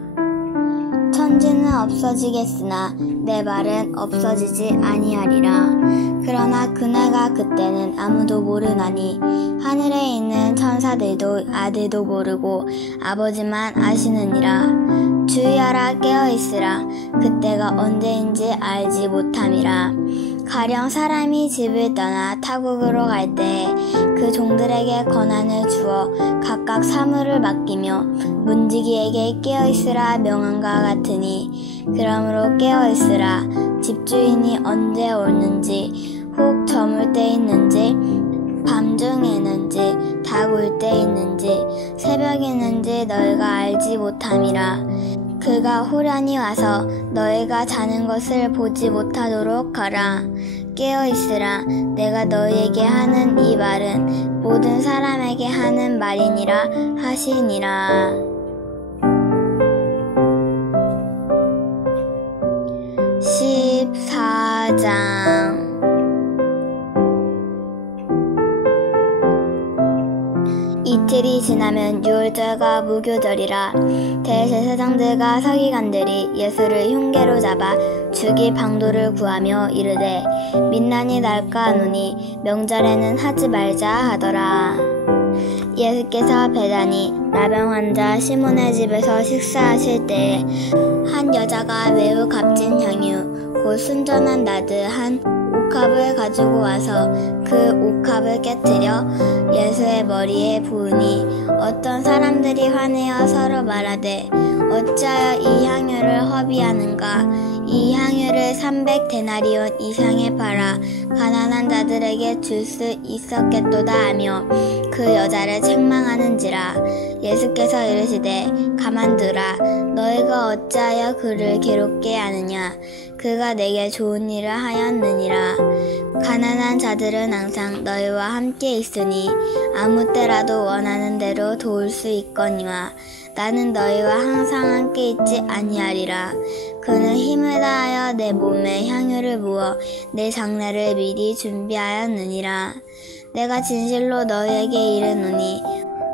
천지는 없어지겠으나 내 말은 없어지지 아니하리라. 그러나 그날과 그때는 아무도 모르나니 하늘에 있는 천사들도 아들도 모르고 아버지만 아시느니라. 주의하라 깨어있으라. 그때가 언제인지 알지 못함이라. 가령 사람이 집을 떠나 타국으로 갈 때에 그 종들에게 권한을 주어 각각 사물을 맡기며 문지기에게 깨어있으라 명한과 같으니 그러므로 깨어있으라. 집주인이 언제 오는지 혹 저물 때 있는지 밤중에 있는지 닭 울 때 있는지 새벽에 있는지 너희가 알지 못함이라. 그가 호련히 와서 너희가 자는 것을 보지 못하도록 하라. 깨어있으라. 내가 너희에게 하는 이 말은 모든 사람에게 하는 말이니라 하시니라. 14장 이틀이 지나면 유월절과 무교절이라. 대제사장들과 서기관들이 예수를 흉계로 잡아 죽일 방도를 구하며 이르되 민난이 날까 하노니 명절에는 하지 말자 하더라. 예수께서 베다니 나병 환자 시몬의 집에서 식사하실 때에 한 여자가 매우 값진 향유 곧 순전한 나드 한 옥합을 가지고 와서 그 옥합을 깨뜨려 예수의 머리에 부으니 어떤 사람들이 화내어 서로 말하되 어찌하여 이 향유를 허비하는가. 이 향유를 300데나리온 이상에 팔아 가난한 자들에게 줄 수 있었겠도다 하며 그 여자를 책망하는지라. 예수께서 이르시되 가만두라. 너희가 어찌하여 그를 괴롭게 하느냐. 그가 내게 좋은 일을 하였느니라. 가난한 자들은 항상 너희와 함께 있으니 아무 때라도 원하는 대로 도울 수 있거니와 나는 너희와 항상 함께 있지 아니하리라. 그는 힘을 다하여 내 몸에 향유를 부어 내 장례를 미리 준비하였느니라. 내가 진실로 너희에게 이르노니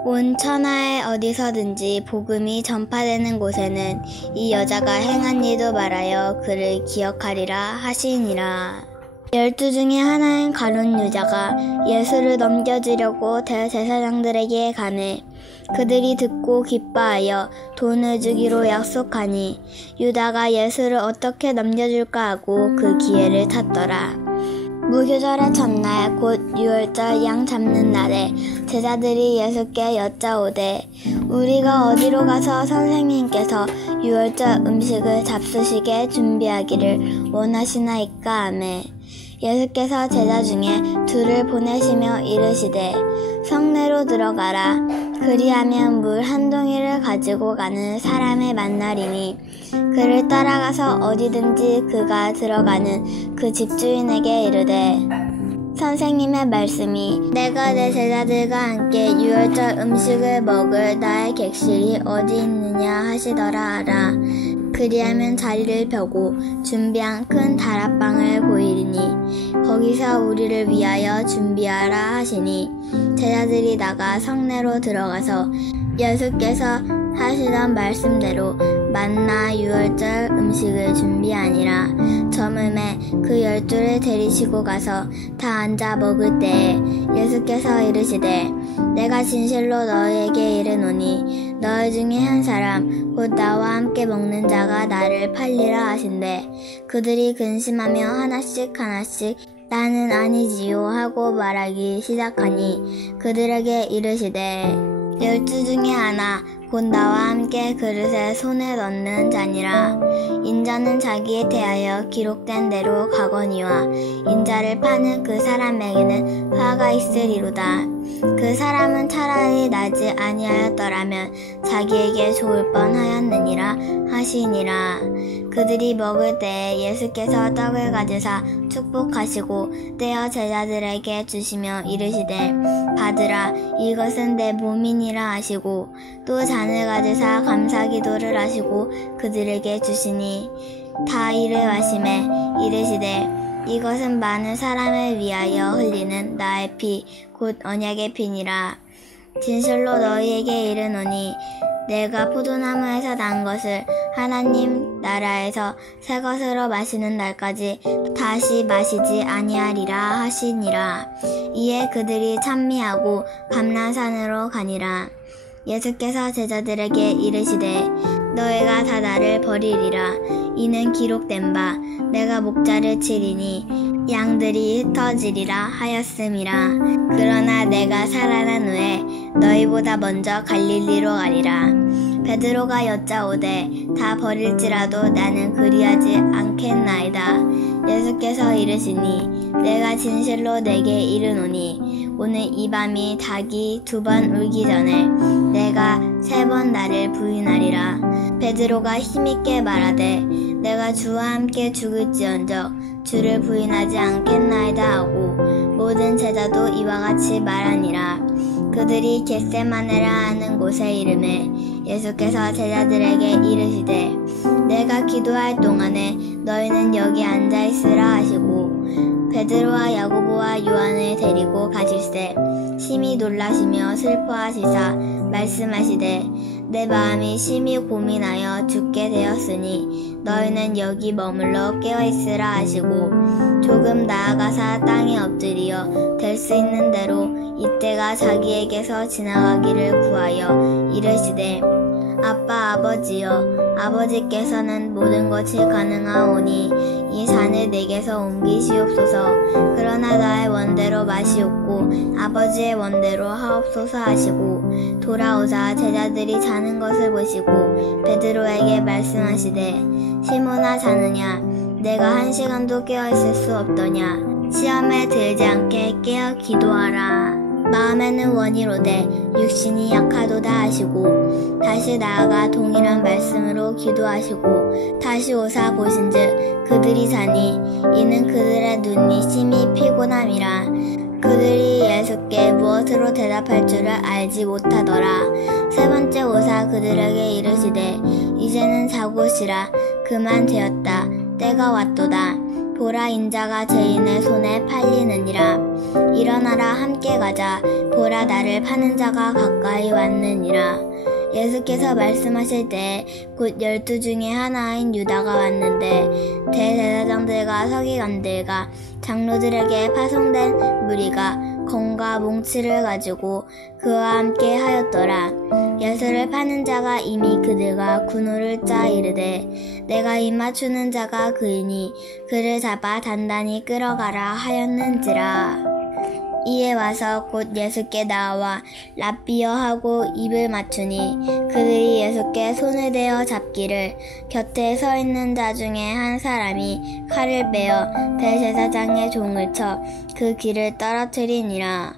온 천하에 어디서든지 복음이 전파되는 곳에는 이 여자가 행한 일도 말하여 그를 기억하리라 하시니라. 12 중에 하나인 가룟 유다가 예수를 넘겨주려고 대제사장들에게 가매 그들이 듣고 기뻐하여 돈을 주기로 약속하니 유다가 예수를 어떻게 넘겨줄까 하고 그 기회를 탔더라. 무교절의 첫날 곧 유월절 양 잡는 날에 제자들이 예수께 여짜오되 우리가 어디로 가서 선생님께서 유월절 음식을 잡수시게 준비하기를 원하시나이까 하매 예수께서 제자 중에 둘을 보내시며 이르시되 성내로 들어가라. 그리하면 물 한 동이를 가지고 가는 사람을 만나리니 그를 따라가서 어디든지 그가 들어가는 그 집주인에게 이르되 선생님의 말씀이 내가 내 제자들과 함께 유월절 음식을 먹을 나의 객실이 어디 있느냐 하시더라 하라. 그리하면 자리를 펴고 준비한 큰 다락방을 보이리니 거기서 우리를 위하여 준비하라 하시니 제자들이 나가 성내로 들어가서 예수께서 하시던 말씀대로 만나 유월절 음식을 준비하니라. 저물매 그 12를 데리시고 가서 다 앉아 먹을 때에 예수께서 이르시되 내가 진실로 너희에게 이르노니 너희 중에 한 사람 곧 나와 함께 먹는 자가 나를 팔리라 하신대 그들이 근심하며 하나씩 나는 아니지요 하고 말하기 시작하니 그들에게 이르시되 12 중에 하나 곧 나와 함께 그릇에 손을 넣는 자니라. 인자는 자기에 대하여 기록된 대로 가거니와 인자를 파는 그 사람에게는 화가 있으리로다. 그 사람은 차라리 나지 아니하였더라면 자기에게 좋을 뻔하였느니라 하시니라. 그들이 먹을 때에 예수께서 떡을 가지사 축복하시고 떼어 제자들에게 주시며 이르시되 받으라 이것은 내 몸이니라 하시고 또 잔을 가지사 감사기도를 하시고 그들에게 주시니 다 이를 마시매 이르시되 이것은 많은 사람을 위하여 흘리는 나의 피 곧 언약의 피니라. 진실로 너희에게 이르노니 내가 포도나무에서 난 것을 하나님 나라에서 새 것으로 마시는 날까지 다시 마시지 아니하리라 하시니라. 이에 그들이 찬미하고 감람산으로 가니라. 예수께서 제자들에게 이르시되 너희가 다 나를 버리리라. 이는 기록된 바 내가 목자를 치리니 양들이 흩어지리라 하였음이라. 그러나 내가 살아난 후에 너희보다 먼저 갈릴리로 가리라. 베드로가 여짜오되 다 버릴지라도 나는 그리하지 않겠나이다. 예수께서 이르시니 내가 진실로 내게 이르노니 오늘 이 밤이 닭이 2번 울기 전에 내가 3번 나를 부인하리라. 베드로가 힘있게 말하되 내가 주와 함께 죽을지언정 주를 부인하지 않겠나이다 하고 모든 제자도 이와 같이 말하니라. 그들이 겟세마네라 하는 곳에 이르매 예수께서 제자들에게 이르시되 내가 기도할 동안에 너희는 여기 앉아있으라 하시고 베드로와 야고보와 요한을 데리고 가실새 심히 놀라시며 슬퍼하시사 말씀하시되 내 마음이 심히 고민하여 죽게 되었으니 너희는 여기 머물러 깨어있으라 하시고 조금 나아가사 땅에 엎드리어 될 수 있는 대로 이때가 자기에게서 지나가기를 구하여 이르시되 아빠 아버지여 아버지께서는 모든 것이 가능하오니 이 잔을 내게서 옮기시옵소서. 그러나 나의 원대로 마시옵고 아버지의 원대로 하옵소서 하시고 돌아오사 제자들이 자는 것을 보시고 베드로에게 말씀하시되 시몬아 자느냐 내가 1시간도 깨어있을 수 없더냐. 시험에 들지 않게 깨어 기도하라. 마음에는 원이로되 육신이 약하도다 하시고 다시 나아가 동일한 말씀으로 기도하시고 다시 오사 보신즉 그들이 자니 이는 그들의 눈이 심히 피곤함이라. 그들이 예수께 무엇으로 대답할 줄을 알지 못하더라. 3번째 오사 그들에게 이르시되 이제는 자고시라. 그만 되었다. 때가 왔도다. 보라 인자가 죄인의 손에 팔리느니라. 일어나라 함께 가자. 보라 나를 파는 자가 가까이 왔느니라. 예수께서 말씀하실 때 곧 12 중에 하나인 유다가 왔는데 대제사장들과 서기관들과 장로들에게 파송된 무리가 검과 몽치를 가지고 그와 함께 하였더라. 예수를 파는 자가 이미 그들과 군호를 짜 이르되 내가 입맞추는 자가 그이니 그를 잡아 단단히 끌어가라 하였는지라. 이에 와서 곧 예수께 나와 랍비여 하고 입을 맞추니 그들이 예수께 손을 대어 잡기를 곁에 서 있는 자 중에 한 사람이 칼을 빼어 대제사장의 종을 쳐 그 귀를 떨어뜨리니라.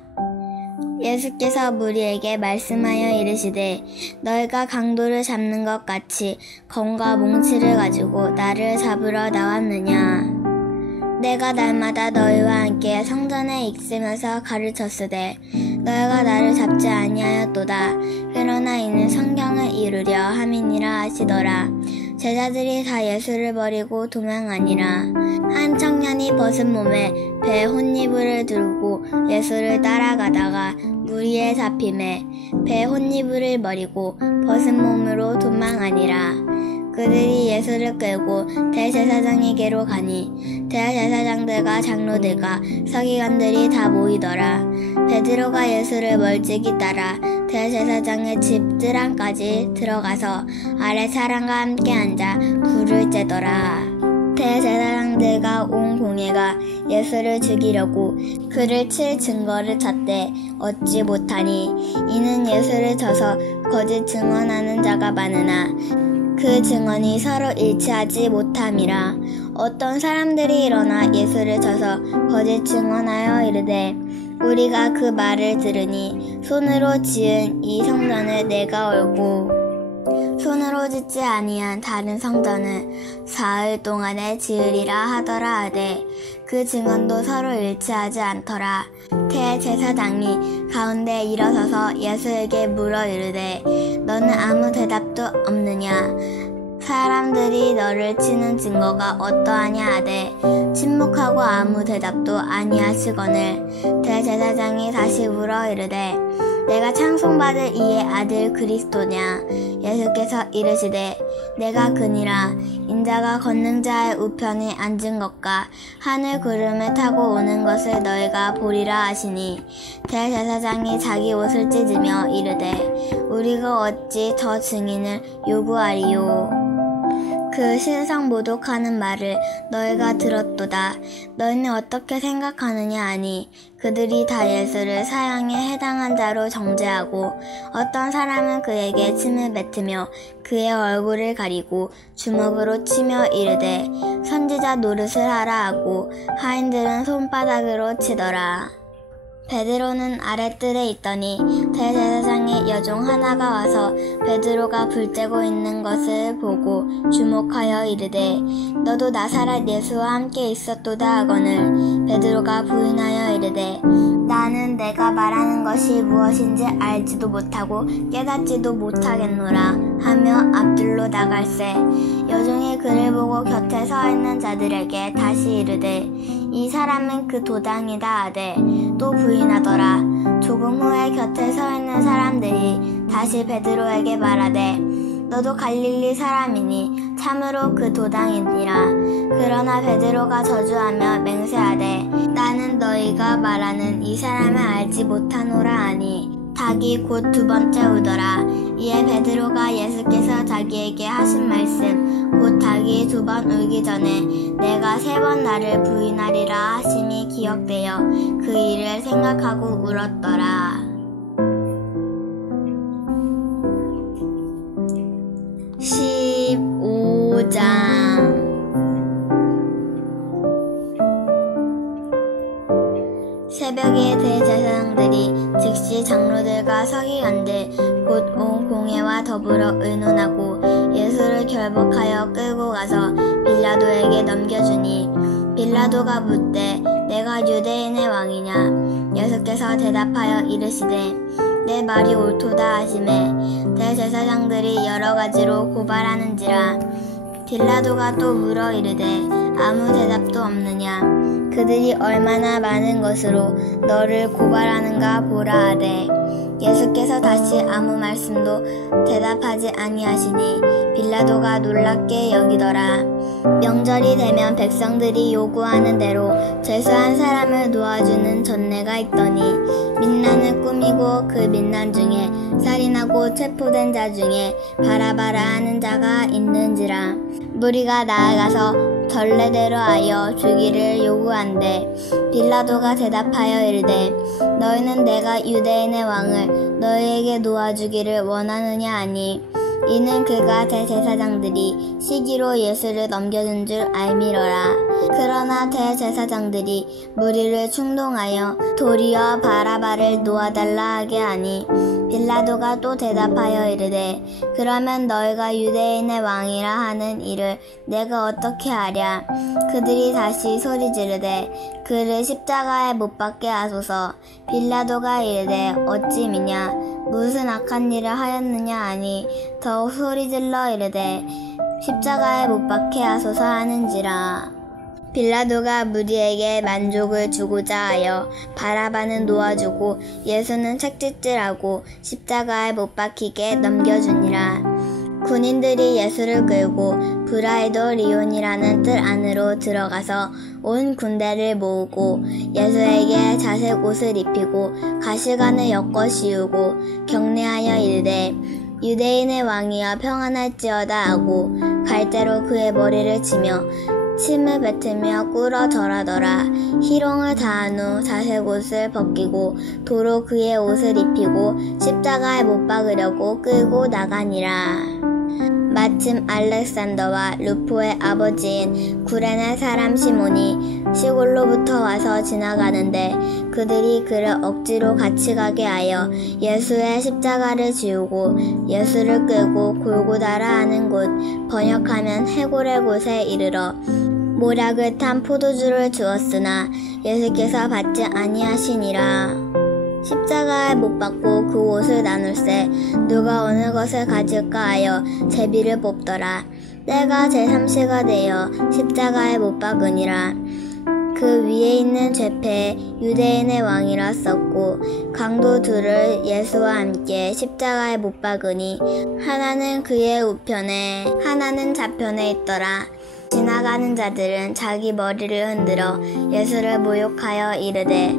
예수께서 무리에게 말씀하여 이르시되 너희가 강도를 잡는 것 같이 검과 몽치를 가지고 나를 잡으러 나왔느냐. 내가 날마다 너희와 함께 성전에 있으면서 가르쳤으되 너희가 나를 잡지 아니하였도다. 그러나 이는 성경을 이루려 함이니라 하시더라. 제자들이 다 예수를 버리고 도망하니라. 한 청년이 벗은 몸에 배에 혼이불을 들고 예수를 따라가다가 무리에 잡힘에 배에 혼이불을 버리고 벗은 몸으로 도망하니라. 그들이 예수를 끌고 대제사장에게로 가니 대제사장들과 장로들과 서기관들이 다 모이더라. 베드로가 예수를 멀찍이 따라 대제사장의 집 뜰안까지 들어가서 아래 사람과 함께 앉아 불을 쬐더라. 대제사장들과 온 공회가 예수를 죽이려고 그를 칠 증거를 찾되 얻지 못하니 이는 예수를 쳐서 거짓 증언하는 자가 많으나 그 증언이 서로 일치하지 못함이라. 어떤 사람들이 일어나 예수를 쳐서 거짓 증언하여 이르되 우리가 그 말을 들으니 손으로 지은 이 성전을 내가 얼고 손으로 짓지 아니한 다른 성전을 사흘 동안에 지으리라 하더라 하되 그 증언도 서로 일치하지 않더라. 대제사장이 가운데 일어서서 예수에게 물어 이르되 너는 아무 대답도 없느냐. 사람들이 너를 치는 증거가 어떠하냐 하되 침묵하고 아무 대답도 아니하시거늘 대제사장이 다시 물어 이르되 내가 찬송받을 이의 아들 그리스도냐. 예수께서 이르시되 내가 그니라. 인자가 권능자의 우편에 앉은 것과 하늘 구름을 타고 오는 것을 너희가 보리라 하시니 대제사장이 자기 옷을 찢으며 이르되 우리가 어찌 더 증인을 요구하리요. 그 신성 모독하는 말을 너희가 들었도다. 너희는 어떻게 생각하느냐 하니 그들이 다 예수를 사형에 해당한 자로 정죄하고 어떤 사람은 그에게 침을 뱉으며 그의 얼굴을 가리고 주먹으로 치며 이르되 선지자 노릇을 하라 하고 하인들은 손바닥으로 치더라. 베드로는 아랫뜰에 있더니 대제사장의 여종 하나가 와서 베드로가 불 쬐고 있는 것을 보고 주목하여 이르되 너도 나사렛 예수와 함께 있었도다 하거늘 베드로가 부인하여 이르되 나는 내가 말하는 것이 무엇인지 알지도 못하고 깨닫지도 못하겠노라 하며 앞뜰로 나갈새 여종이 그를 보고 곁에 서 있는 자들에게 다시 이르되 이 사람은 그 도당이다 하되 또 부인하더라. 조금 후에 곁에 서 있는 사람들이 다시 베드로에게 말하되 너도 갈릴리 사람이니 참으로 그 도당이니라. 그러나 베드로가 저주하며 맹세하되 나는 너희가 말하는 이 사람을 알지 못하노라 하니 닭이 곧 두 번째 울더라. 이에 베드로가 예수께서 자기에게 하신 말씀 곧 닭이 두 번 울기 전에 내가 세 번 나를 부인하리라 하심이 기억되어 그 일을 생각하고 울었더라. 15장 새벽에 대제사장들이 즉시 장로들과 서기관들 곧 온 공회와 더불어 의논하고 예수를 결박하여 끌고 가서 빌라도에게 넘겨주니 빌라도가 묻되 내가 유대인의 왕이냐. 예수께서 대답하여 이르시되 내 말이 옳도다 하시매 대제사장들이 여러 가지로 고발하는지라. 빌라도가 또 물어 이르되 아무 대답도 없느냐. 그들이 얼마나 많은 것으로 너를 고발하는가 보라 하되 예수께서 다시 아무 말씀도 대답하지 아니하시니 빌라도가 놀랍게 여기더라. 명절이 되면 백성들이 요구하는 대로 죄수한 사람을 놓아주는 전례가 있더니 민난을 꾸미고 그 민난 중에 살인하고 체포된 자 중에 바라바라 하는 자가 있는지라. 무리가 나아가서 전례대로 하여 주기를 요구한대 빌라도가 대답하여 이르되 너희는 내가 유대인의 왕을 너희에게 놓아주기를 원하느냐 하니 이는 그가 대제사장들이 시기로 예수를 넘겨준 줄 알미러라. 그러나 대제사장들이 무리를 충동하여 도리어 바라바를 놓아달라 하게 하니 빌라도가 또 대답하여 이르되 그러면 너희가 유대인의 왕이라 하는 이를 내가 어떻게 하랴. 그들이 다시 소리 지르되 그를 십자가에 못 박게 하소서. 빌라도가 이르되 어찌 미냐 무슨 악한 일을 하였느냐 하니 더욱 소리질러 이르되 십자가에 못 박게 하소서 하는지라. 빌라도가 무리에게 만족을 주고자 하여 바라바는 놓아주고 예수는 책짓질하고 십자가에 못 박히게 넘겨주니라. 군인들이 예수를 끌고 브라이더리온이라는 뜰 안으로 들어가서 온 군대를 모으고 예수에게 자색 옷을 입히고 가시관을 엮어 씌우고 경례하여 이르되 유대인의 왕이여 평안할지어다 하고 갈대로 그의 머리를 치며 침을 뱉으며 꿇어 절하더라. 희롱을 다한 후 자색 옷을 벗기고 도로 그의 옷을 입히고 십자가에 못 박으려고 끌고 나가니라. 마침 알렉산더와 루포의 아버지인 구레네 사람 시몬이 시골로부터 와서 지나가는데 그들이 그를 억지로 같이 가게 하여 예수의 십자가를 지우고 예수를 끌고 골고다라 하는 곳 번역하면 해골의 곳에 이르러 모략을 탄 포도주를 주었으나 예수께서 받지 아니하시니라. 십자가에 못 박고 그 옷을 나눌세 누가 어느 것을 가질까 하여 제비를 뽑더라. 때가 제3시가 되어 십자가에 못 박으니라. 그 위에 있는 죄패에 유대인의 왕이라 썼고 강도 둘을 예수와 함께 십자가에 못 박으니 하나는 그의 우편에 하나는 좌편에 있더라. 지나가는 자들은 자기 머리를 흔들어 예수를 모욕하여 이르되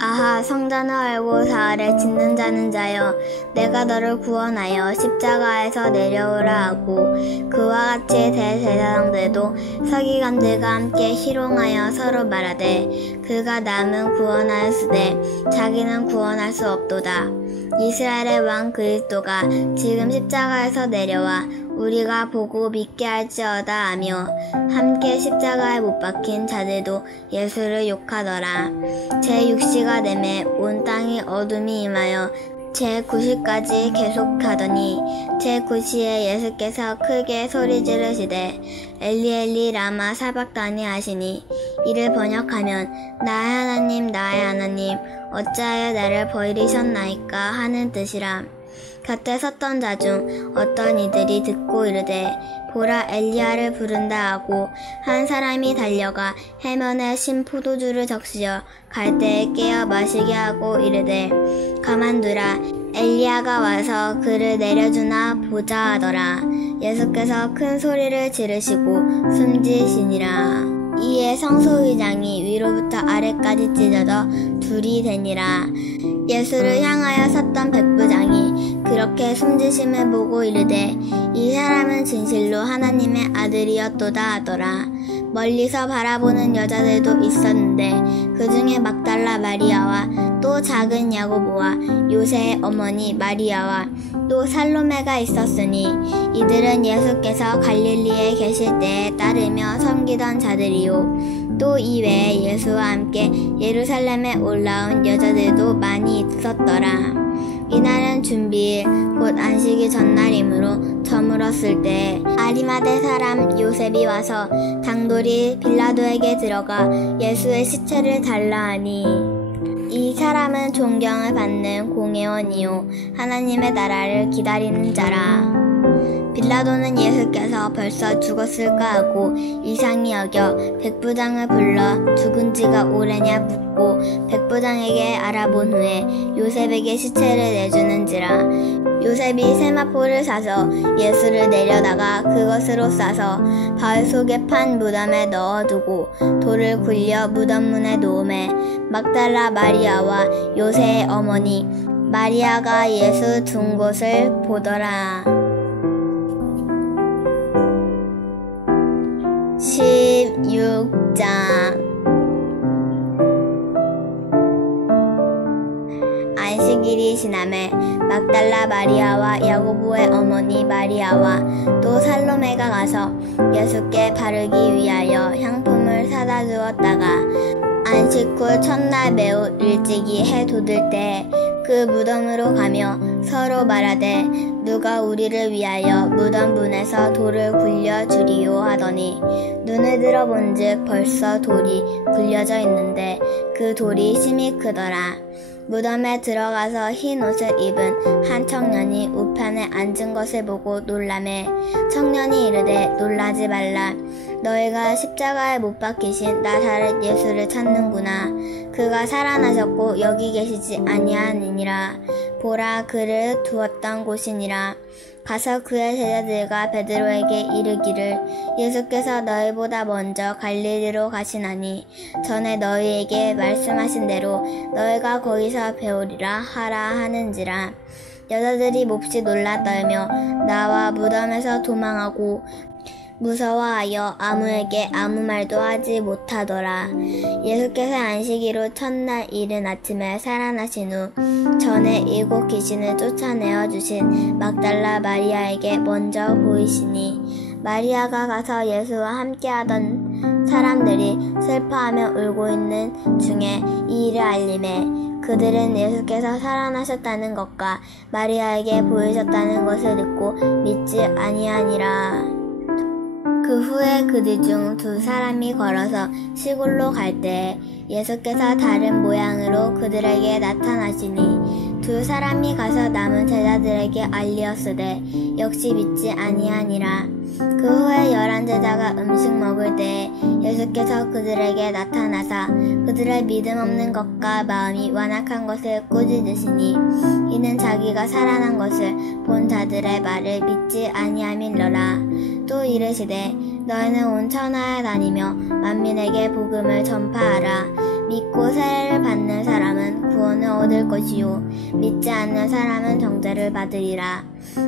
아하 성전을 헐고 사흘에 짓는 자는 자여 내가 너를 구원하여 십자가에서 내려오라 하고 그와 같이 대제사장들도 서기관들과 함께 희롱하여 서로 말하되 그가 남은 구원하였으되 자기는 구원할 수 없도다. 이스라엘의 왕 그리스도가 지금 십자가에서 내려와 우리가 보고 믿게 할지어다 하며 함께 십자가에 못 박힌 자들도 예수를 욕하더라. 제6시가 되매 온 땅이 어둠이 임하여 제9시까지 계속하더니 제9시에 예수께서 크게 소리 지르시되 엘리 엘리 라마 사박다니 하시니 이를 번역하면 나의 하나님 어찌하여 나를 버리셨나이까 하는 뜻이라. 곁에 섰던 자 중 어떤 이들이 듣고 이르되 보라 엘리야를 부른다 하고 한 사람이 달려가 해면에 신 포도주를 적시어 갈대에 깨어 마시게 하고 이르되 가만두라 엘리야가 와서 그를 내려주나 보자 하더라. 예수께서 큰 소리를 지르시고 숨지시니라. 이에 성소의장이 위로부터 아래까지 찢어져 둘이 되니라. 예수를 향하여 섰던 백부장이 그렇게 숨지심을 보고 이르되 이 사람은 진실로 하나님의 아들이었도다 하더라. 멀리서 바라보는 여자들도 있었는데 그 중에 막달라 마리아와 또 작은 야고보와 요새의 어머니 마리아와 또 살로메가 있었으니 이들은 예수께서 갈릴리에 계실 때에 따르며 섬기던 자들이요. 또 이외에 예수와 함께 예루살렘에 올라온 여자들도 많이 있었더라. 이날은 준비일 곧 안식일 전날이므로 저물었을 때 아리마대 사람 요셉이 와서 장돌이 빌라도에게 들어가 예수의 시체를 달라 하니 이 사람은 존경을 받는 공회원이요 하나님의 나라를 기다리는 자라. 빌라도는 예수께서 벌써 죽었을까 하고 이상히 여겨 백부장을 불러 죽은 지가 오래냐 묻고 백부장에게 알아본 후에 요셉에게 시체를 내주는지라. 요셉이 세마포를 사서 예수를 내려다가 그것으로 싸서 바울 속에 판 무덤에 넣어두고 돌을 굴려 무덤문에 놓음에 막달라 마리아와 요새의 어머니 마리아가 예수 둔 곳을 보더라. 16장. 안식일이 지나매 막달라 마리아와 야고보의 어머니 마리아와 또 살로메가 가서 예수께 바르기 위하여 향품을 사다 주었다가 안식 후 첫날 매우 일찍이 해 돋을 때 그 무덤으로 가며 서로 말하되 누가 우리를 위하여 무덤분에서 돌을 굴려 주리요 하더니 눈을 들어 본즉 벌써 돌이 굴려져 있는데 그 돌이 심히 크더라. 무덤에 들어가서 흰 옷을 입은 한 청년이 우편에 앉은 것을 보고 놀라매 청년이 이르되 놀라지 말라. 너희가 십자가에 못 박히신 나사렛 예수를 찾는구나. 그가 살아나셨고 여기 계시지 아니하니라. 보라, 그를 두었던 곳이니라. 가서 그의 제자들과 베드로에게 이르기를 예수께서 너희보다 먼저 갈릴리로 가시나니 전에 너희에게 말씀하신 대로 너희가 거기서 배우리라 하라 하는지라. 여자들이 몹시 놀라 떨며 나와 무덤에서 도망하고 무서워하여 아무에게 아무 말도 하지 못하더라. 예수께서 안식일로 첫날 이른 아침에 살아나신 후 전에 7 귀신을 쫓아내어 주신 막달라 마리아에게 먼저 보이시니 마리아가 가서 예수와 함께하던 사람들이 슬퍼하며 울고 있는 중에 이 일을 알림해 그들은 예수께서 살아나셨다는 것과 마리아에게 보이셨다는 것을 듣고 믿지 아니하니라. 그 후에 그들 중 2 사람이 걸어서 시골로 갈 때에 예수께서 다른 모양으로 그들에게 나타나시니 2 사람이 가서 남은 제자들에게 알리었으되 역시 믿지 아니하니라. 그 후에 11 제자가 음식 먹을 때에 예수께서 그들에게 나타나사 그들의 믿음 없는 것과 마음이 완악한 것을 꾸짖으시니 이는 자기가 살아난 것을 본 자들의 말을 믿지 아니함일러라. 또 이르시되 너희는 온 천하에 다니며 만민에게 복음을 전파하라. 믿고 세례를 받는 사람은 구원을 얻을 것이요 믿지 않는 사람은 정죄를 받으리라.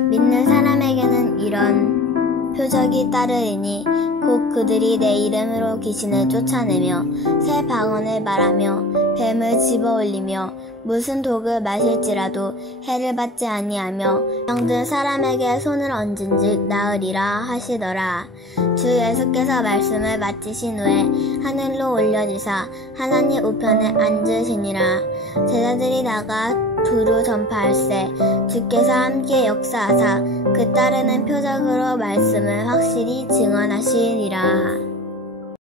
믿는 사람에게는 이런 표적이 따르리니 곧 그들이 내 이름으로 귀신을 쫓아내며 새 방언을 말하며 뱀을 집어올리며 무슨 독을 마실지라도 해를 받지 아니하며 병든 사람에게 손을 얹은즉 나으리라 하시더라. 주 예수께서 말씀을 마치신 후에 하늘로 올려지사 하나님 우편에 앉으시니라. 제자들이 나가 두루 전파할세 주께서 함께 역사하사 그 따르는 표적으로 말씀을 확실히 증언하시리라.